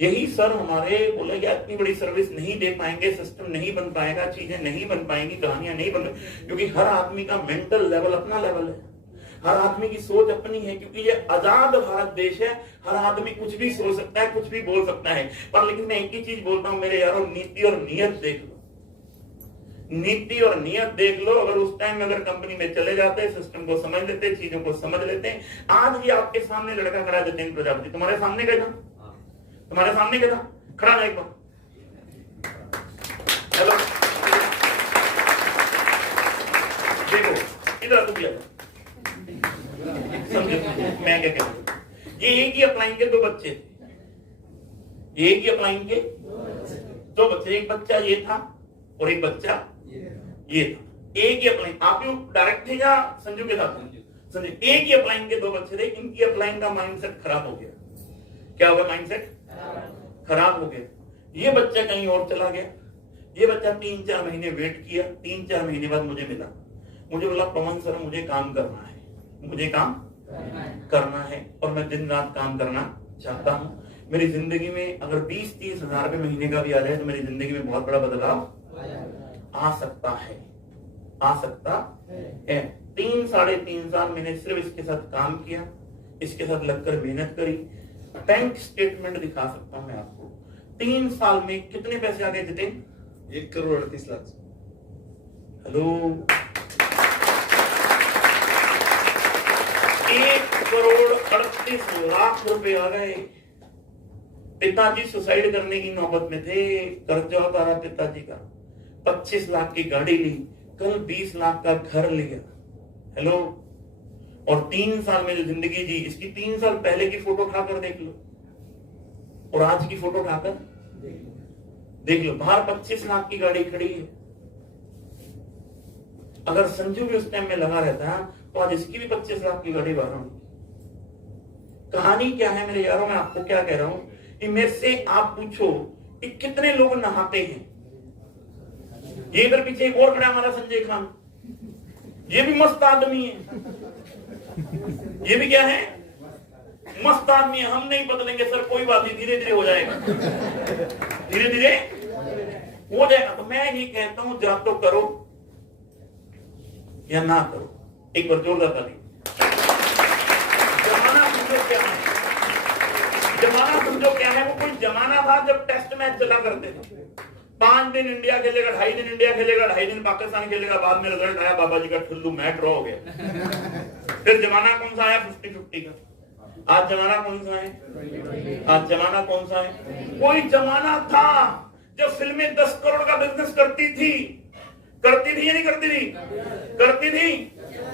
यही सर हमारे बोले कि इतनी बड़ी सर्विस नहीं दे पाएंगे, सिस्टम नहीं बन पाएगा, चीजें नहीं बन पाएंगी, कहानियां नहीं बन, क्योंकि हर आदमी का मेंटल लेवल अपना लेवल है, हर आदमी की सोच अपनी है। क्योंकि ये आजाद भारत देश है, हर आदमी कुछ भी सोच सकता है, कुछ भी बोल सकता है। पर लेकिन मैं एक ही चीज बोलता हूं मेरे यारों, नीति और नियत देख लो, नीति और नियत देख लो। अगर उस टाइम में अगर कंपनी में चले जाते, सिस्टम को समझ लेते, चीजों को समझ लेते। आज भी आपके सामने लड़का खड़ा है जतिन प्रजापति, तुम्हारे सामने क्या था? तुम्हारे सामने क्या था? खड़ा है एक बार। हेलो, देखो इधर तो किया समझो मैं क्या कह रहा हूं। ये एक ही अपलाइन के 2 बच्चे थे, एक ही अपलाइन के 2 बच्चे, एक बच्चा ये था और एक बच्चा ये था। एक ही अपलाइन, आप लोग डायरेक्ट थे या संजू के साथ? संजू। एक ही अपलाइन के 2 बच्चे थे, इनकी अपलाइन का माइंडसेट खराब हो गया। क्या हो गया? माइंडसेट खराब हो गया। ये बच्चा कहीं और चला गया। ये बच्चा 3-4 महीने वेट किया, 3-4 महीने बाद मुझे मिला, मुझे बोला पवन सर मुझे काम करना है, मुझे काम करना है और मैं दिन रात काम करना चाहता हूं। मेरी जिंदगी में अगर 20-30 हजार रुपए महीने का भी आ जाए तो मेरी जिंदगी में बहुत बड़ा बदलाव आ सकता है, आ सकता है। 3-3.5 साल मैंने सिर्फ इसके साथ काम किया, इसके साथ लगकर मेहनत करी। बैंक स्टेटमेंट दिखा सकता हूं मैं आपको। 3 साल में कितने पैसे आ गए जितेन? 1,38,00,000। हेलो, 1,38,00,000 रुपए आ गए। पिताजी सुसाइड करने की नौबत में थे, कर्जा उतारा रहा पिताजी का, 25 लाख की गाड़ी ली, कल 20 लाख का घर लिया। हेलो, और 3 साल में जो जिंदगी जी, इसकी 3 साल पहले की फोटो उठाकर देख लो और आज की फोटो उठाकर देख लो। बाहर 25 लाख की गाड़ी खड़ी है, अगर संजू भी उस टाइम में लगा रहता तो आज इसकी भी 25 लाख की गाड़ी बाहर होगी। कहानी क्या है मेरे यारों, मैं आपको क्या कह रहा हूं कि मेरे से आप पूछो कि कितने लोग नहाते हैं। ये इधर पीछे एक और खड़ा हमारा संजय खान, ये भी मस्त आदमी है। ये भी क्या है, मस्त आदमी है। हम नहीं बदलेंगे सर, कोई बात नहीं, धीरे धीरे हो जाएगा, धीरे धीरे हो जाएगा। तो मैं ये कहता हूं, जा तो करो या ना करो। एक बार जोरदार ताली। जमाना समझो क्या है, जमाना समझो क्या है। वो कोई जमाना था जब टेस्ट मैच चला करते थे। 5 दिन इंडिया खेलेगा, 2.5 दिन इंडिया खेलेगा, 2.5 दिन पाकिस्तान खेलेगा। बाद में रिजल्ट आया, बाबा जी का ठुल्लू, मैच ड्रॉ हो गया। फिर जमाना कौन सा आया, 50-50 का। आज जमाना कौन सा है, आज जमाना कौन सा है। कोई जमाना था जब फिल्में 10 करोड़ का बिजनेस करती थी या नहीं करती थी, करती थी।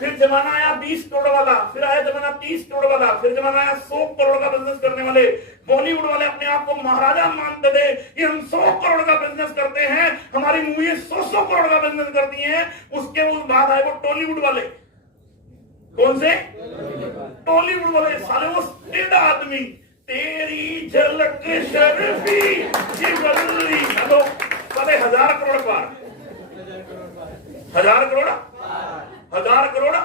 फिर जमाना आया 20 करोड़ वाला, फिर आया जमाना 30 करोड़ वाला, फिर जमाना आया 100 करोड़ का बिजनेस करने वाले। बॉलीवुड वाले अपने आप को महाराजा मानते थे कि हम 100 करोड़ का बिजनेस करते हैं, हमारी मूवी 100 करोड़ का बिजनेस करती हैं। उसके बाद आए वो टॉलीवुड वाले। कौन से, टॉलीवुड वाले। साले वो टेढ़ा आदमी, तेरी झलक शर्फी ये बदली, हेलो साले 1000 करोड़ पार, 1000 करोड़, 1000 करोड़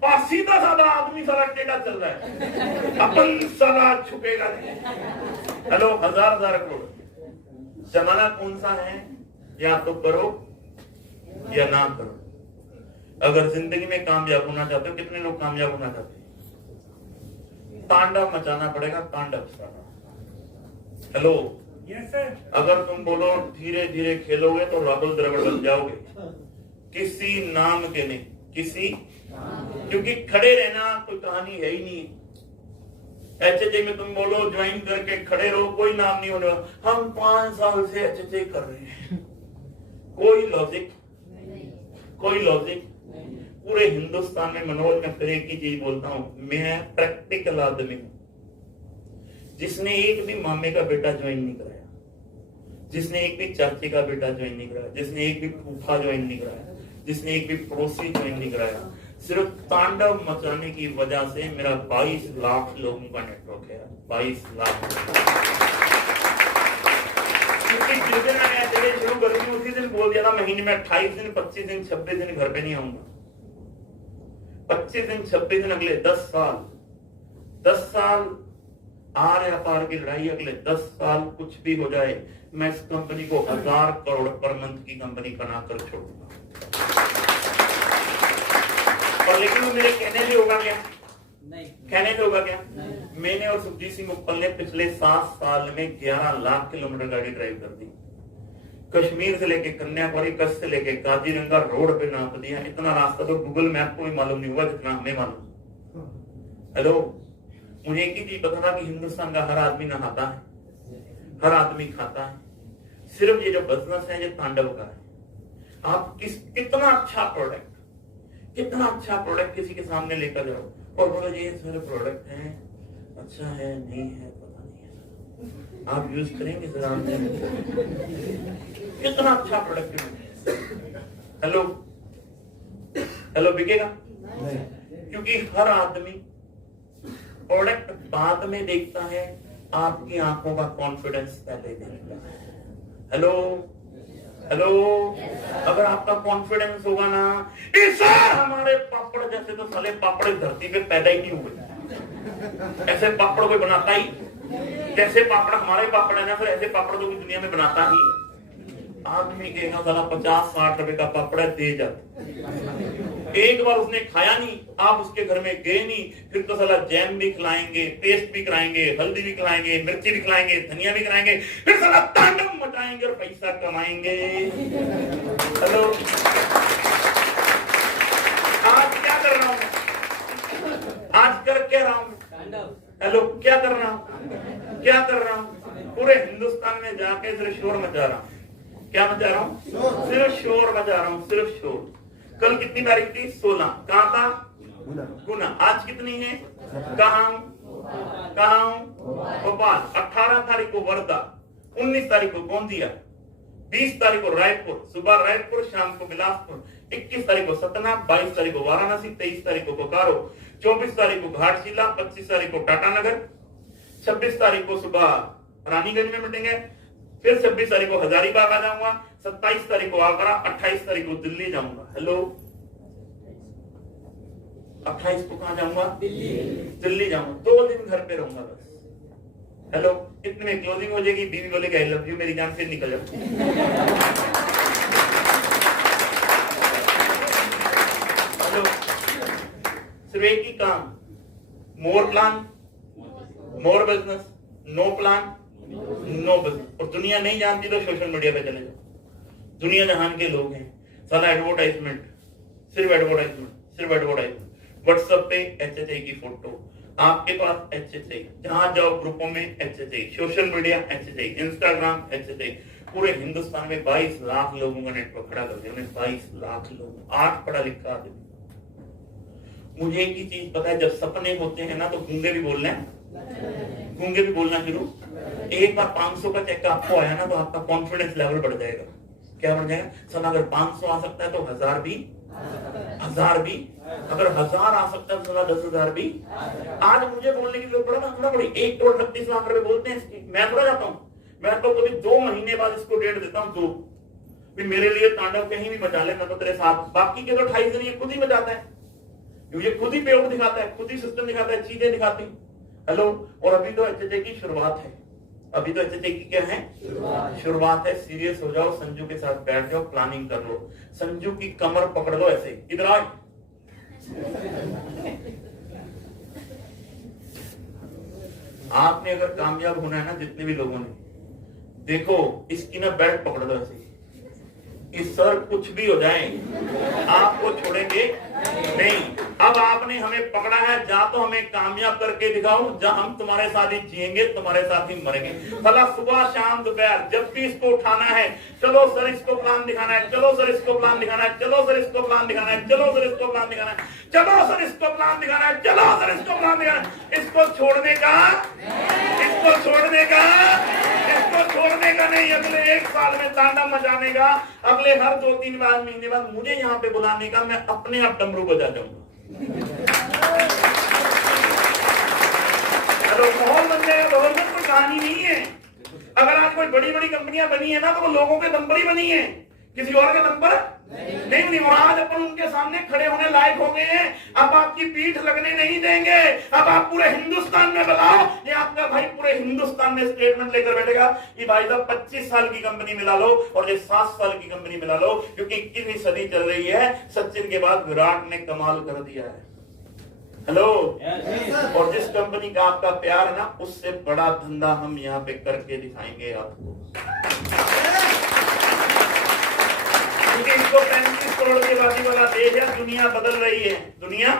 पास। सीधा साधा आदमी सारा टेढ़ा चल रहा है, अपन सारा छुपेगा नहीं। हेलो 1000 करोड़। जमाना कौन सा है, या तो करो या ना करो। अगर जिंदगी में कामयाब होना चाहते हो, कितने लोग कामयाब होना चाहते हैं, तांडव मचाना पड़ेगा, तांडव सारा। Hello yes sir. अगर तुम बोलो धीरे धीरे खेलोगे तो राहुल द्रविड़ बन जाओगे, किसी नाम के नहीं, किसी, क्योंकि खड़े रहना कोई कहानी है ही नहीं। एचएचए में तुम बोलो ज्वाइन करके खड़े रहो, कोई नाम नहीं होने वाला। हम 5 साल से एचएचए कर रहे हैं, कोई लॉजिक, कोई लॉजिक। पूरे हिंदुस्तान में मनोज, मैं फिर एक ही चीज बोलता हूं, मैं प्रैक्टिकल आदमी हूं। जिसने एक भी मामे का बेटा ज्वाइन नहीं कराया, जिसने एक भी चाचे का बेटा ज्वाइन नहीं कराया, जिसने एक भी फूफा ज्वाइन नहीं कराया, जिसने एक भी पड़ोसी ज्वाइन नहीं कराया, सिर्फ तांडव मचाने की वजह से मेरा 22 लाख लोगों का नेटवर्क है। 22 लाख। क्योंकि जिस दिन मैंने एचएचए शुरू कर दी उसी दिन बोल दिया था महीने में 28 दिन, 25 दिन, 26 दिन घर पे नहीं आऊंगा। 25 दिन, 26 दिन, अगले 10 साल, 10 साल आर या पार की लड़ाई। अगले 10 साल कुछ भी हो जाए, मैं इस कंपनी को 1000 करोड़ पर मंथ की कंपनी बनाकर छोड़ूंगा। और लेकिन मेरे कहने से होगा क्या, नहीं कहने से होगा क्या। मैंने और सुखजीत सिंह उपल ने पिछले 7 साल में 11 लाख किलोमीटर गाड़ी ड्राइव कर दी। कश्मीर से लेके कन्याकुमारी, कच्छ से लेके काजीरंगा रोड पे नाप दिया। इतना रास्ता तो गूगल मैप को भी मालूम नहीं हुआ जितना हमें मालूम। हेलो, मुझे एक ही चीज पता था कि हिंदुस्तान का हर आदमी नहाता है, हर आदमी खाता है। सिर्फ ये जो बिजनेस है ये तांडव का है। आप कितना अच्छा प्रोडक्ट, कितना अच्छा प्रोडक्ट किसी के सामने लेकर जाओ और बोलो ये सारे प्रोडक्ट है, अच्छा है नहीं है पता नहीं है, आप यूज करेंगे सर, आप कितना अच्छा प्रोडक्ट है। हेलो हेलो, बिकेगा? क्योंकि हर आदमी प्रोडक्ट बाद में देखता है, आपकी आंखों का कॉन्फिडेंस पहले देखता है। हेलो हेलो, अगर आपका कॉन्फिडेंस होगा ना, सर हमारे पापड़ जैसे तो साले पापड़ इस धरती पे पैदा ही नहीं हुए। ऐसे पापड़ कोई बनाता ही, जैसे पापड़ हमारे पापड़ है ना सर, ऐसे पापड़ तो दुनिया में बनाता ही। आदमी कहेगा साला 50-60 रुपए का पापड़ है, दे जाते। एक बार उसने खाया नहीं, आप उसके घर में गए नहीं, फिर तो साला जैम भी खिलाएंगे, पेस्ट भी खिलाएंगे, हल्दी भी खिलाएंगे, मिर्ची भी खिलाएंगे, धनिया भी खिलाएंगे, फिर साला तांडव मचाएंगे और पैसा कमाएंगे। हेलो, आज क्या कर रहा हूं, आज कर क्या रहा हूं। हेलो, क्या कर रहा हूं, क्या कर रहा हूं, पूरे हिंदुस्तान में जाके सिर्फ शोर मचा रहा हूं। क्या मचा रहा हूं, सिर्फ शोर मचा रहा हूं, सिर्फ शोर। कल कितनी तारीख थी? 16। कहां था? गुना। आज कितनी है? कहां हूं? भोपाल। 18 तारीख को वर्धा, 19 तारीख को गोंदिया, 20 तारीख को रायपुर, सुबह रायपुर, शाम को बिलासपुर। 21 तारीख को सतना, 22 तारीख को वाराणसी, 23 तारीख को बोकारो, 24 तारीख को घाटशिला, 25 तारीख को टाटानगर, 26 तारीख को सुबह रानीगंज में मिटेंगे, फिर 26 तारीख को हजारीबाग आ जाऊंगा, 27 तारीख को आगरा, 28 तारीख को दिल्ली जाऊंगा। हेलो, 28 को कहां जाऊंगा? दिल्ली जाऊंगा। 2 दिन घर पे रहूंगा बस। हेलो, इतने में क्लोजिंग हो जाएगी, बीवी बोलेगी आई लव यू, मेरी जान से निकल जाओ। हेलो, सिर्फ एक ही काम, more plan, more business, no plan, no business. और दुनिया नहीं जानती तो सोशल मीडिया पे चले जाओ, दुनिया जहान के लोग हैं, साला एडवर्टाइजमेंट, सिर्फ एडवर्टाइजमेंट, सिर्फ एडवर्टाइजमेंट। व्हाट्सएप पे HHI की फोटो, आपके पास HHI, जहां जाओ ग्रुपों में HHI, social media HHI, Instagram HHI। पूरे हिंदुस्तान में 22 लाख लोगों का नेटवर्क खड़ा कर दिया उन्हें, 22 लाख लोग, 8 पढ़ा लिखा आदमी। मुझे एक ही चीज पता है, जब सपने होते हैं ना तो गूंगे भी बोलना है, गूंगे भी बोलना शुरू। एक बार 500 का चेक आपको आया ना तो आपका कॉन्फिडेंस लेवल बढ़ जाएगा। क्या बढ़ जाएगा? सर अगर 500 आ सकता है तो 1000 भी, 1000 भी, अगर 1000 आ सकता है तो 10,000 भी। आज मुझे बोलने की जरूरत पड़ा ना, बड़ी 1 करोड़ 36 लाख रुपए बोलते हैं इसकी, मैं थोड़ा जाता हूँ, मैं तो कभी 2 महीने बाद इसको डेट देता हूँ, 2 भी मेरे लिए तांडव कहीं भी मचा ले, मैं तो तेरे साथ। बाकी के तो 28 दिन ये खुद ही मचाता है, ये खुद ही पेड़ दिखाता है, खुद ही सिस्टम दिखाता है, चीजें दिखाती। हेलो, और अभी तो HHI की शुरुआत है, अभी तो HHI की क्या है? शुरुआत है। सीरियस हो जाओ, संजू के साथ बैठ जाओ, प्लानिंग कर लो, संजू की कमर पकड़ लो ऐसे, इधर आओ। आपने अगर कामयाब होना है ना, जितने भी लोगों ने, देखो इसकी ना बेल्ट पकड़ लो ऐसे कि सर कुछ भी हो जाए आपको छोड़ेंगे नहीं। अब आपने हमें पकड़ा है, जा तो हमें कामयाब करके दिखाओ, जहां हम तुम्हारे साथ ही जिएंगे, तुम्हारे साथ ही मरेंगे। भला सुबह शाम दोपहर जब भी इसको उठाना है, चलो सर इसको प्लान दिखाना है, चलो सर इसको प्लान दिखाना है, चलो सर इसको प्लान दिखाना है, चलो सर इसको प्लान दिखाना है, चलो सर इसको प्लान दिखाना है, चलो सर इसको प्लान दिखाना है। इसको छोड़ने का, इसको छोड़ने का, इसको छोड़ने का नहीं। अगले 1 साल में तांडव मचाने का, अगले हर 2-3 महीने बाद मुझे यहाँ पे बुलाने का, मैं अपने आप डमरू बजा जाऊंगा। हेलो, माहौल बन जाएगा। गवर्नमेंट कोई कहानी नहीं है। अगर आज कोई बड़ी बड़ी कंपनियां बनी है ना तो वो लोगों के दम पर ही बनी है, किसी और के दम पर नहीं बनी। और आज अपन उनके सामने खड़े होने लायक हो गए हैं, अब आपकी पीठ लगने नहीं देंगे। अब आप पूरे हिंदुस्तान में बुलाओ, ये आपका भाई पूरे हिंदुस्तान में स्टेटमेंट लेकर बैठेगा कि भाई साहब 25 साल की कंपनी मिला लो और ये 7 साल की कंपनी मिला लो, क्योंकि 21वीं सदी चल रही है। सचिन के बाद विराट ने कमाल कर दिया है। हेलो, और जिस कंपनी का आपका प्यार है ना, उससे बड़ा धंधा हम यहाँ पे करके दिखाएंगे आपको। क्योंकि इसको 35 करोड़ की आबादी वाला देश है। दुनिया बदल रही है, दुनिया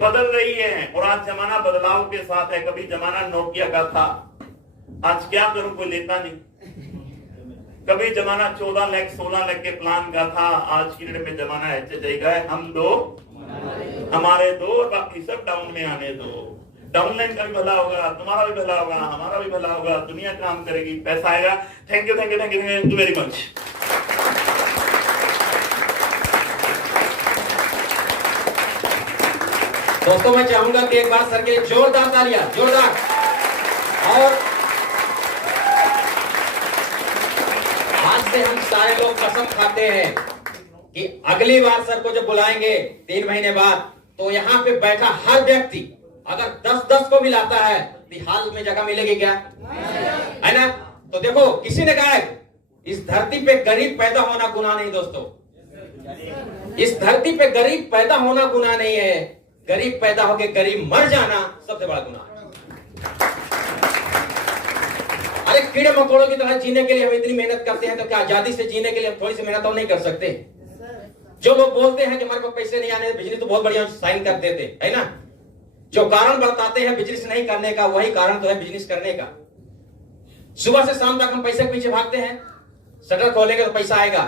बदल रही है, और आज जमाना बदलाव के साथ है। कभी जमाना नोकिया का था, आज क्या करूं कोई लेता नहीं। कभी जमाना 14 लाख 16 लाख के प्लान का था, आज की डेट में जमाना HHI का है। हम दो, हमारे दो, और बाकी सब डाउन में आने दो। डाउनलाइन का भी भला होगा, तुम्हारा भी भला होगा, हमारा भी भला होगा, दुनिया काम करेगी, पैसा आएगा। Thank you, thank you, thank you, thank you very much. दोस्तों, मैं चाहूंगा कि एक बार सर के लिए जोरदार तालियां, जोरदार। और आज से हम सारे लोग कसम खाते हैं कि अगली बार सर को जब बुलाएंगे 3 महीने बाद, तो यहाँ पे बैठा हर व्यक्ति अगर 10-10 को भी लाता है तो हाल में जगह मिलेगी क्या? है ना? तो देखो, किसी ने कहा है इस धरती पे गरीब पैदा होना गुनाह नहीं। दोस्तों, इस धरती पे गरीब पैदा होना गुनाह नहीं है, गरीब पैदा होके गरीब मर जाना सबसे बड़ा गुनाह है। अरे कीड़े मकोड़ों की तरह जीने के लिए हम इतनी मेहनत करते हैं, तो क्या आजादी से जीने के लिए हम थोड़ी सी मेहनत और नहीं कर सकते? जो लोग बोलते हैं कि हमारे पास पैसे नहीं आने, बिजली तो बहुत बढ़िया साइन कर देते है ना। जो कारण बताते हैं बिजनेस नहीं करने का, वही कारण तो है बिजनेस करने का। सुबह से शाम तक हम पैसे के पीछे भागते हैं, शटर खोलेंगे तो पैसा आएगा,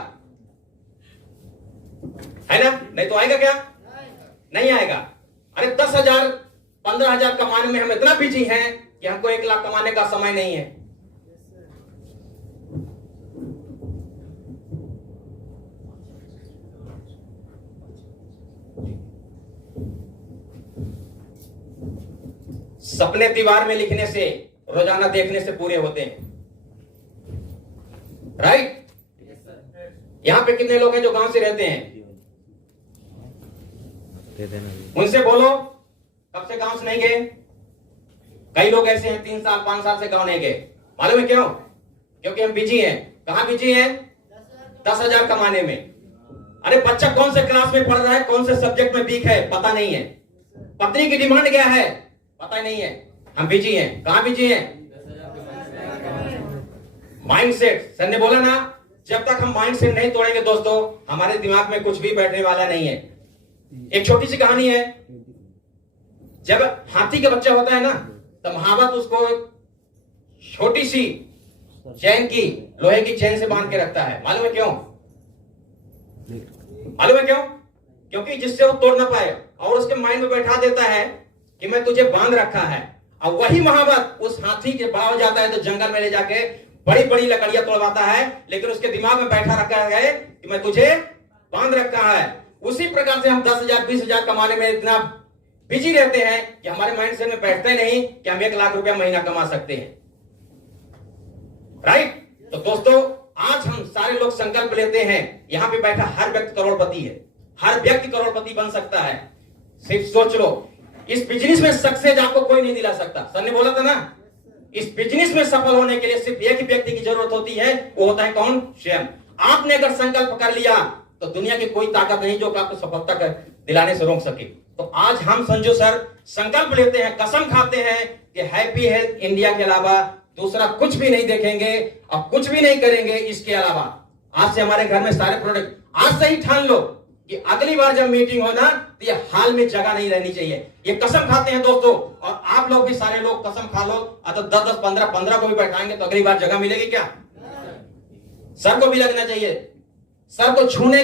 है ना? नहीं तो आएगा क्या? नहीं आएगा। अरे 10,000 15,000 कमाने में हम इतना बिजी हैं कि हमको 1 लाख कमाने का समय नहीं है। सपने दीवार में लिखने से, रोजाना देखने से पूरे होते हैं। राइट? यहां पे कितने लोग हैं जो गांव से रहते हैं? उनसे बोलो कब से गांव से नहीं गए? कई लोग ऐसे हैं 3 साल 5 साल से गांव नहीं गए। मालूम है क्यों? क्योंकि हम बिजी हैं। कहां बिजी हैं? 10,000 कमाने में। अरे बच्चा कौन से क्लास में पढ़ रहा है, कौन से सब्जेक्ट में वीक है, पता नहीं है। पत्नी की डिमांड क्या है, पता नहीं है। हम बिजी हैं। कहां बिजी हैं? माइंडसेट। सर ने बोला ना, जब तक हम माइंडसेट नहीं तोड़ेंगे दोस्तों, हमारे दिमाग में कुछ भी बैठने वाला नहीं है। एक छोटी सी कहानी है। जब हाथी का बच्चा होता है ना, तब महावत उसको छोटी सी चैन की, लोहे की चैन से बांध के रखता है। मालूम है क्यों? मालूम है क्यों? क्योंकि जिससे वो तोड़ ना पाए, और उसके माइंड में बैठा देता है कि मैं तुझे बांध रखा है। अब वही महावत उस हाथी के बड़ा हो जाता है तो जंगल में ले जाके बड़ी बड़ी लकड़ियां तोड़वाता है, लेकिन उसके दिमाग में बैठा रखा है कि मैं तुझे बांध रखा है। उसी प्रकार से हम 10,000 20,000 कमाने में इतना बिजी रहते हैं कि हमारे माइंड से में बैठते नहीं कि हम 1 लाख रुपया महीना कमा सकते हैं। राइट? तो दोस्तों, आज हम सारे लोग संकल्प लेते हैं। यहां पे बैठा हर व्यक्ति करोड़पति है। हर व्यक्ति करोड़पति बन सकता है। सिर्फ सोच लो, इस बिजनेस में सक्सेस आपको कोई नहीं दिला सकता। सर ने बोला था ना, इस बिजनेस में सफल होने के लिए सिर्फ एक ही व्यक्ति की जरूरत होती है, वो होता है कौन? स्वयं। आपने अगर संकल्प कर लिया तो दुनिया की कोई ताकत नहीं जो आपको सफलता कर दिलाने से रोक सके। तो आज हम संजू सर संकल्प लेते हैं, कसम खाते हैं कि हैप्पी हेल्थ इंडिया के अलावा दूसरा कुछ भी नहीं देखेंगे और कुछ भी नहीं करेंगे इसके अलावा। आज से हमारे घर में सारे प्रोडक्ट, आज से ही ठान लो कि अगली बार जब मीटिंग हो ना, तो ये हाल में जगह नहीं रहनी चाहिए। ये कसम खाते हैं दोस्तों, और आप लोग भी सारे लोग कसम खा लो। तो 10 15 को भी बैठाएंगे तो अगली बार जगह मिलेगी क्या? सर को भी लगना चाहिए। सर को छूने के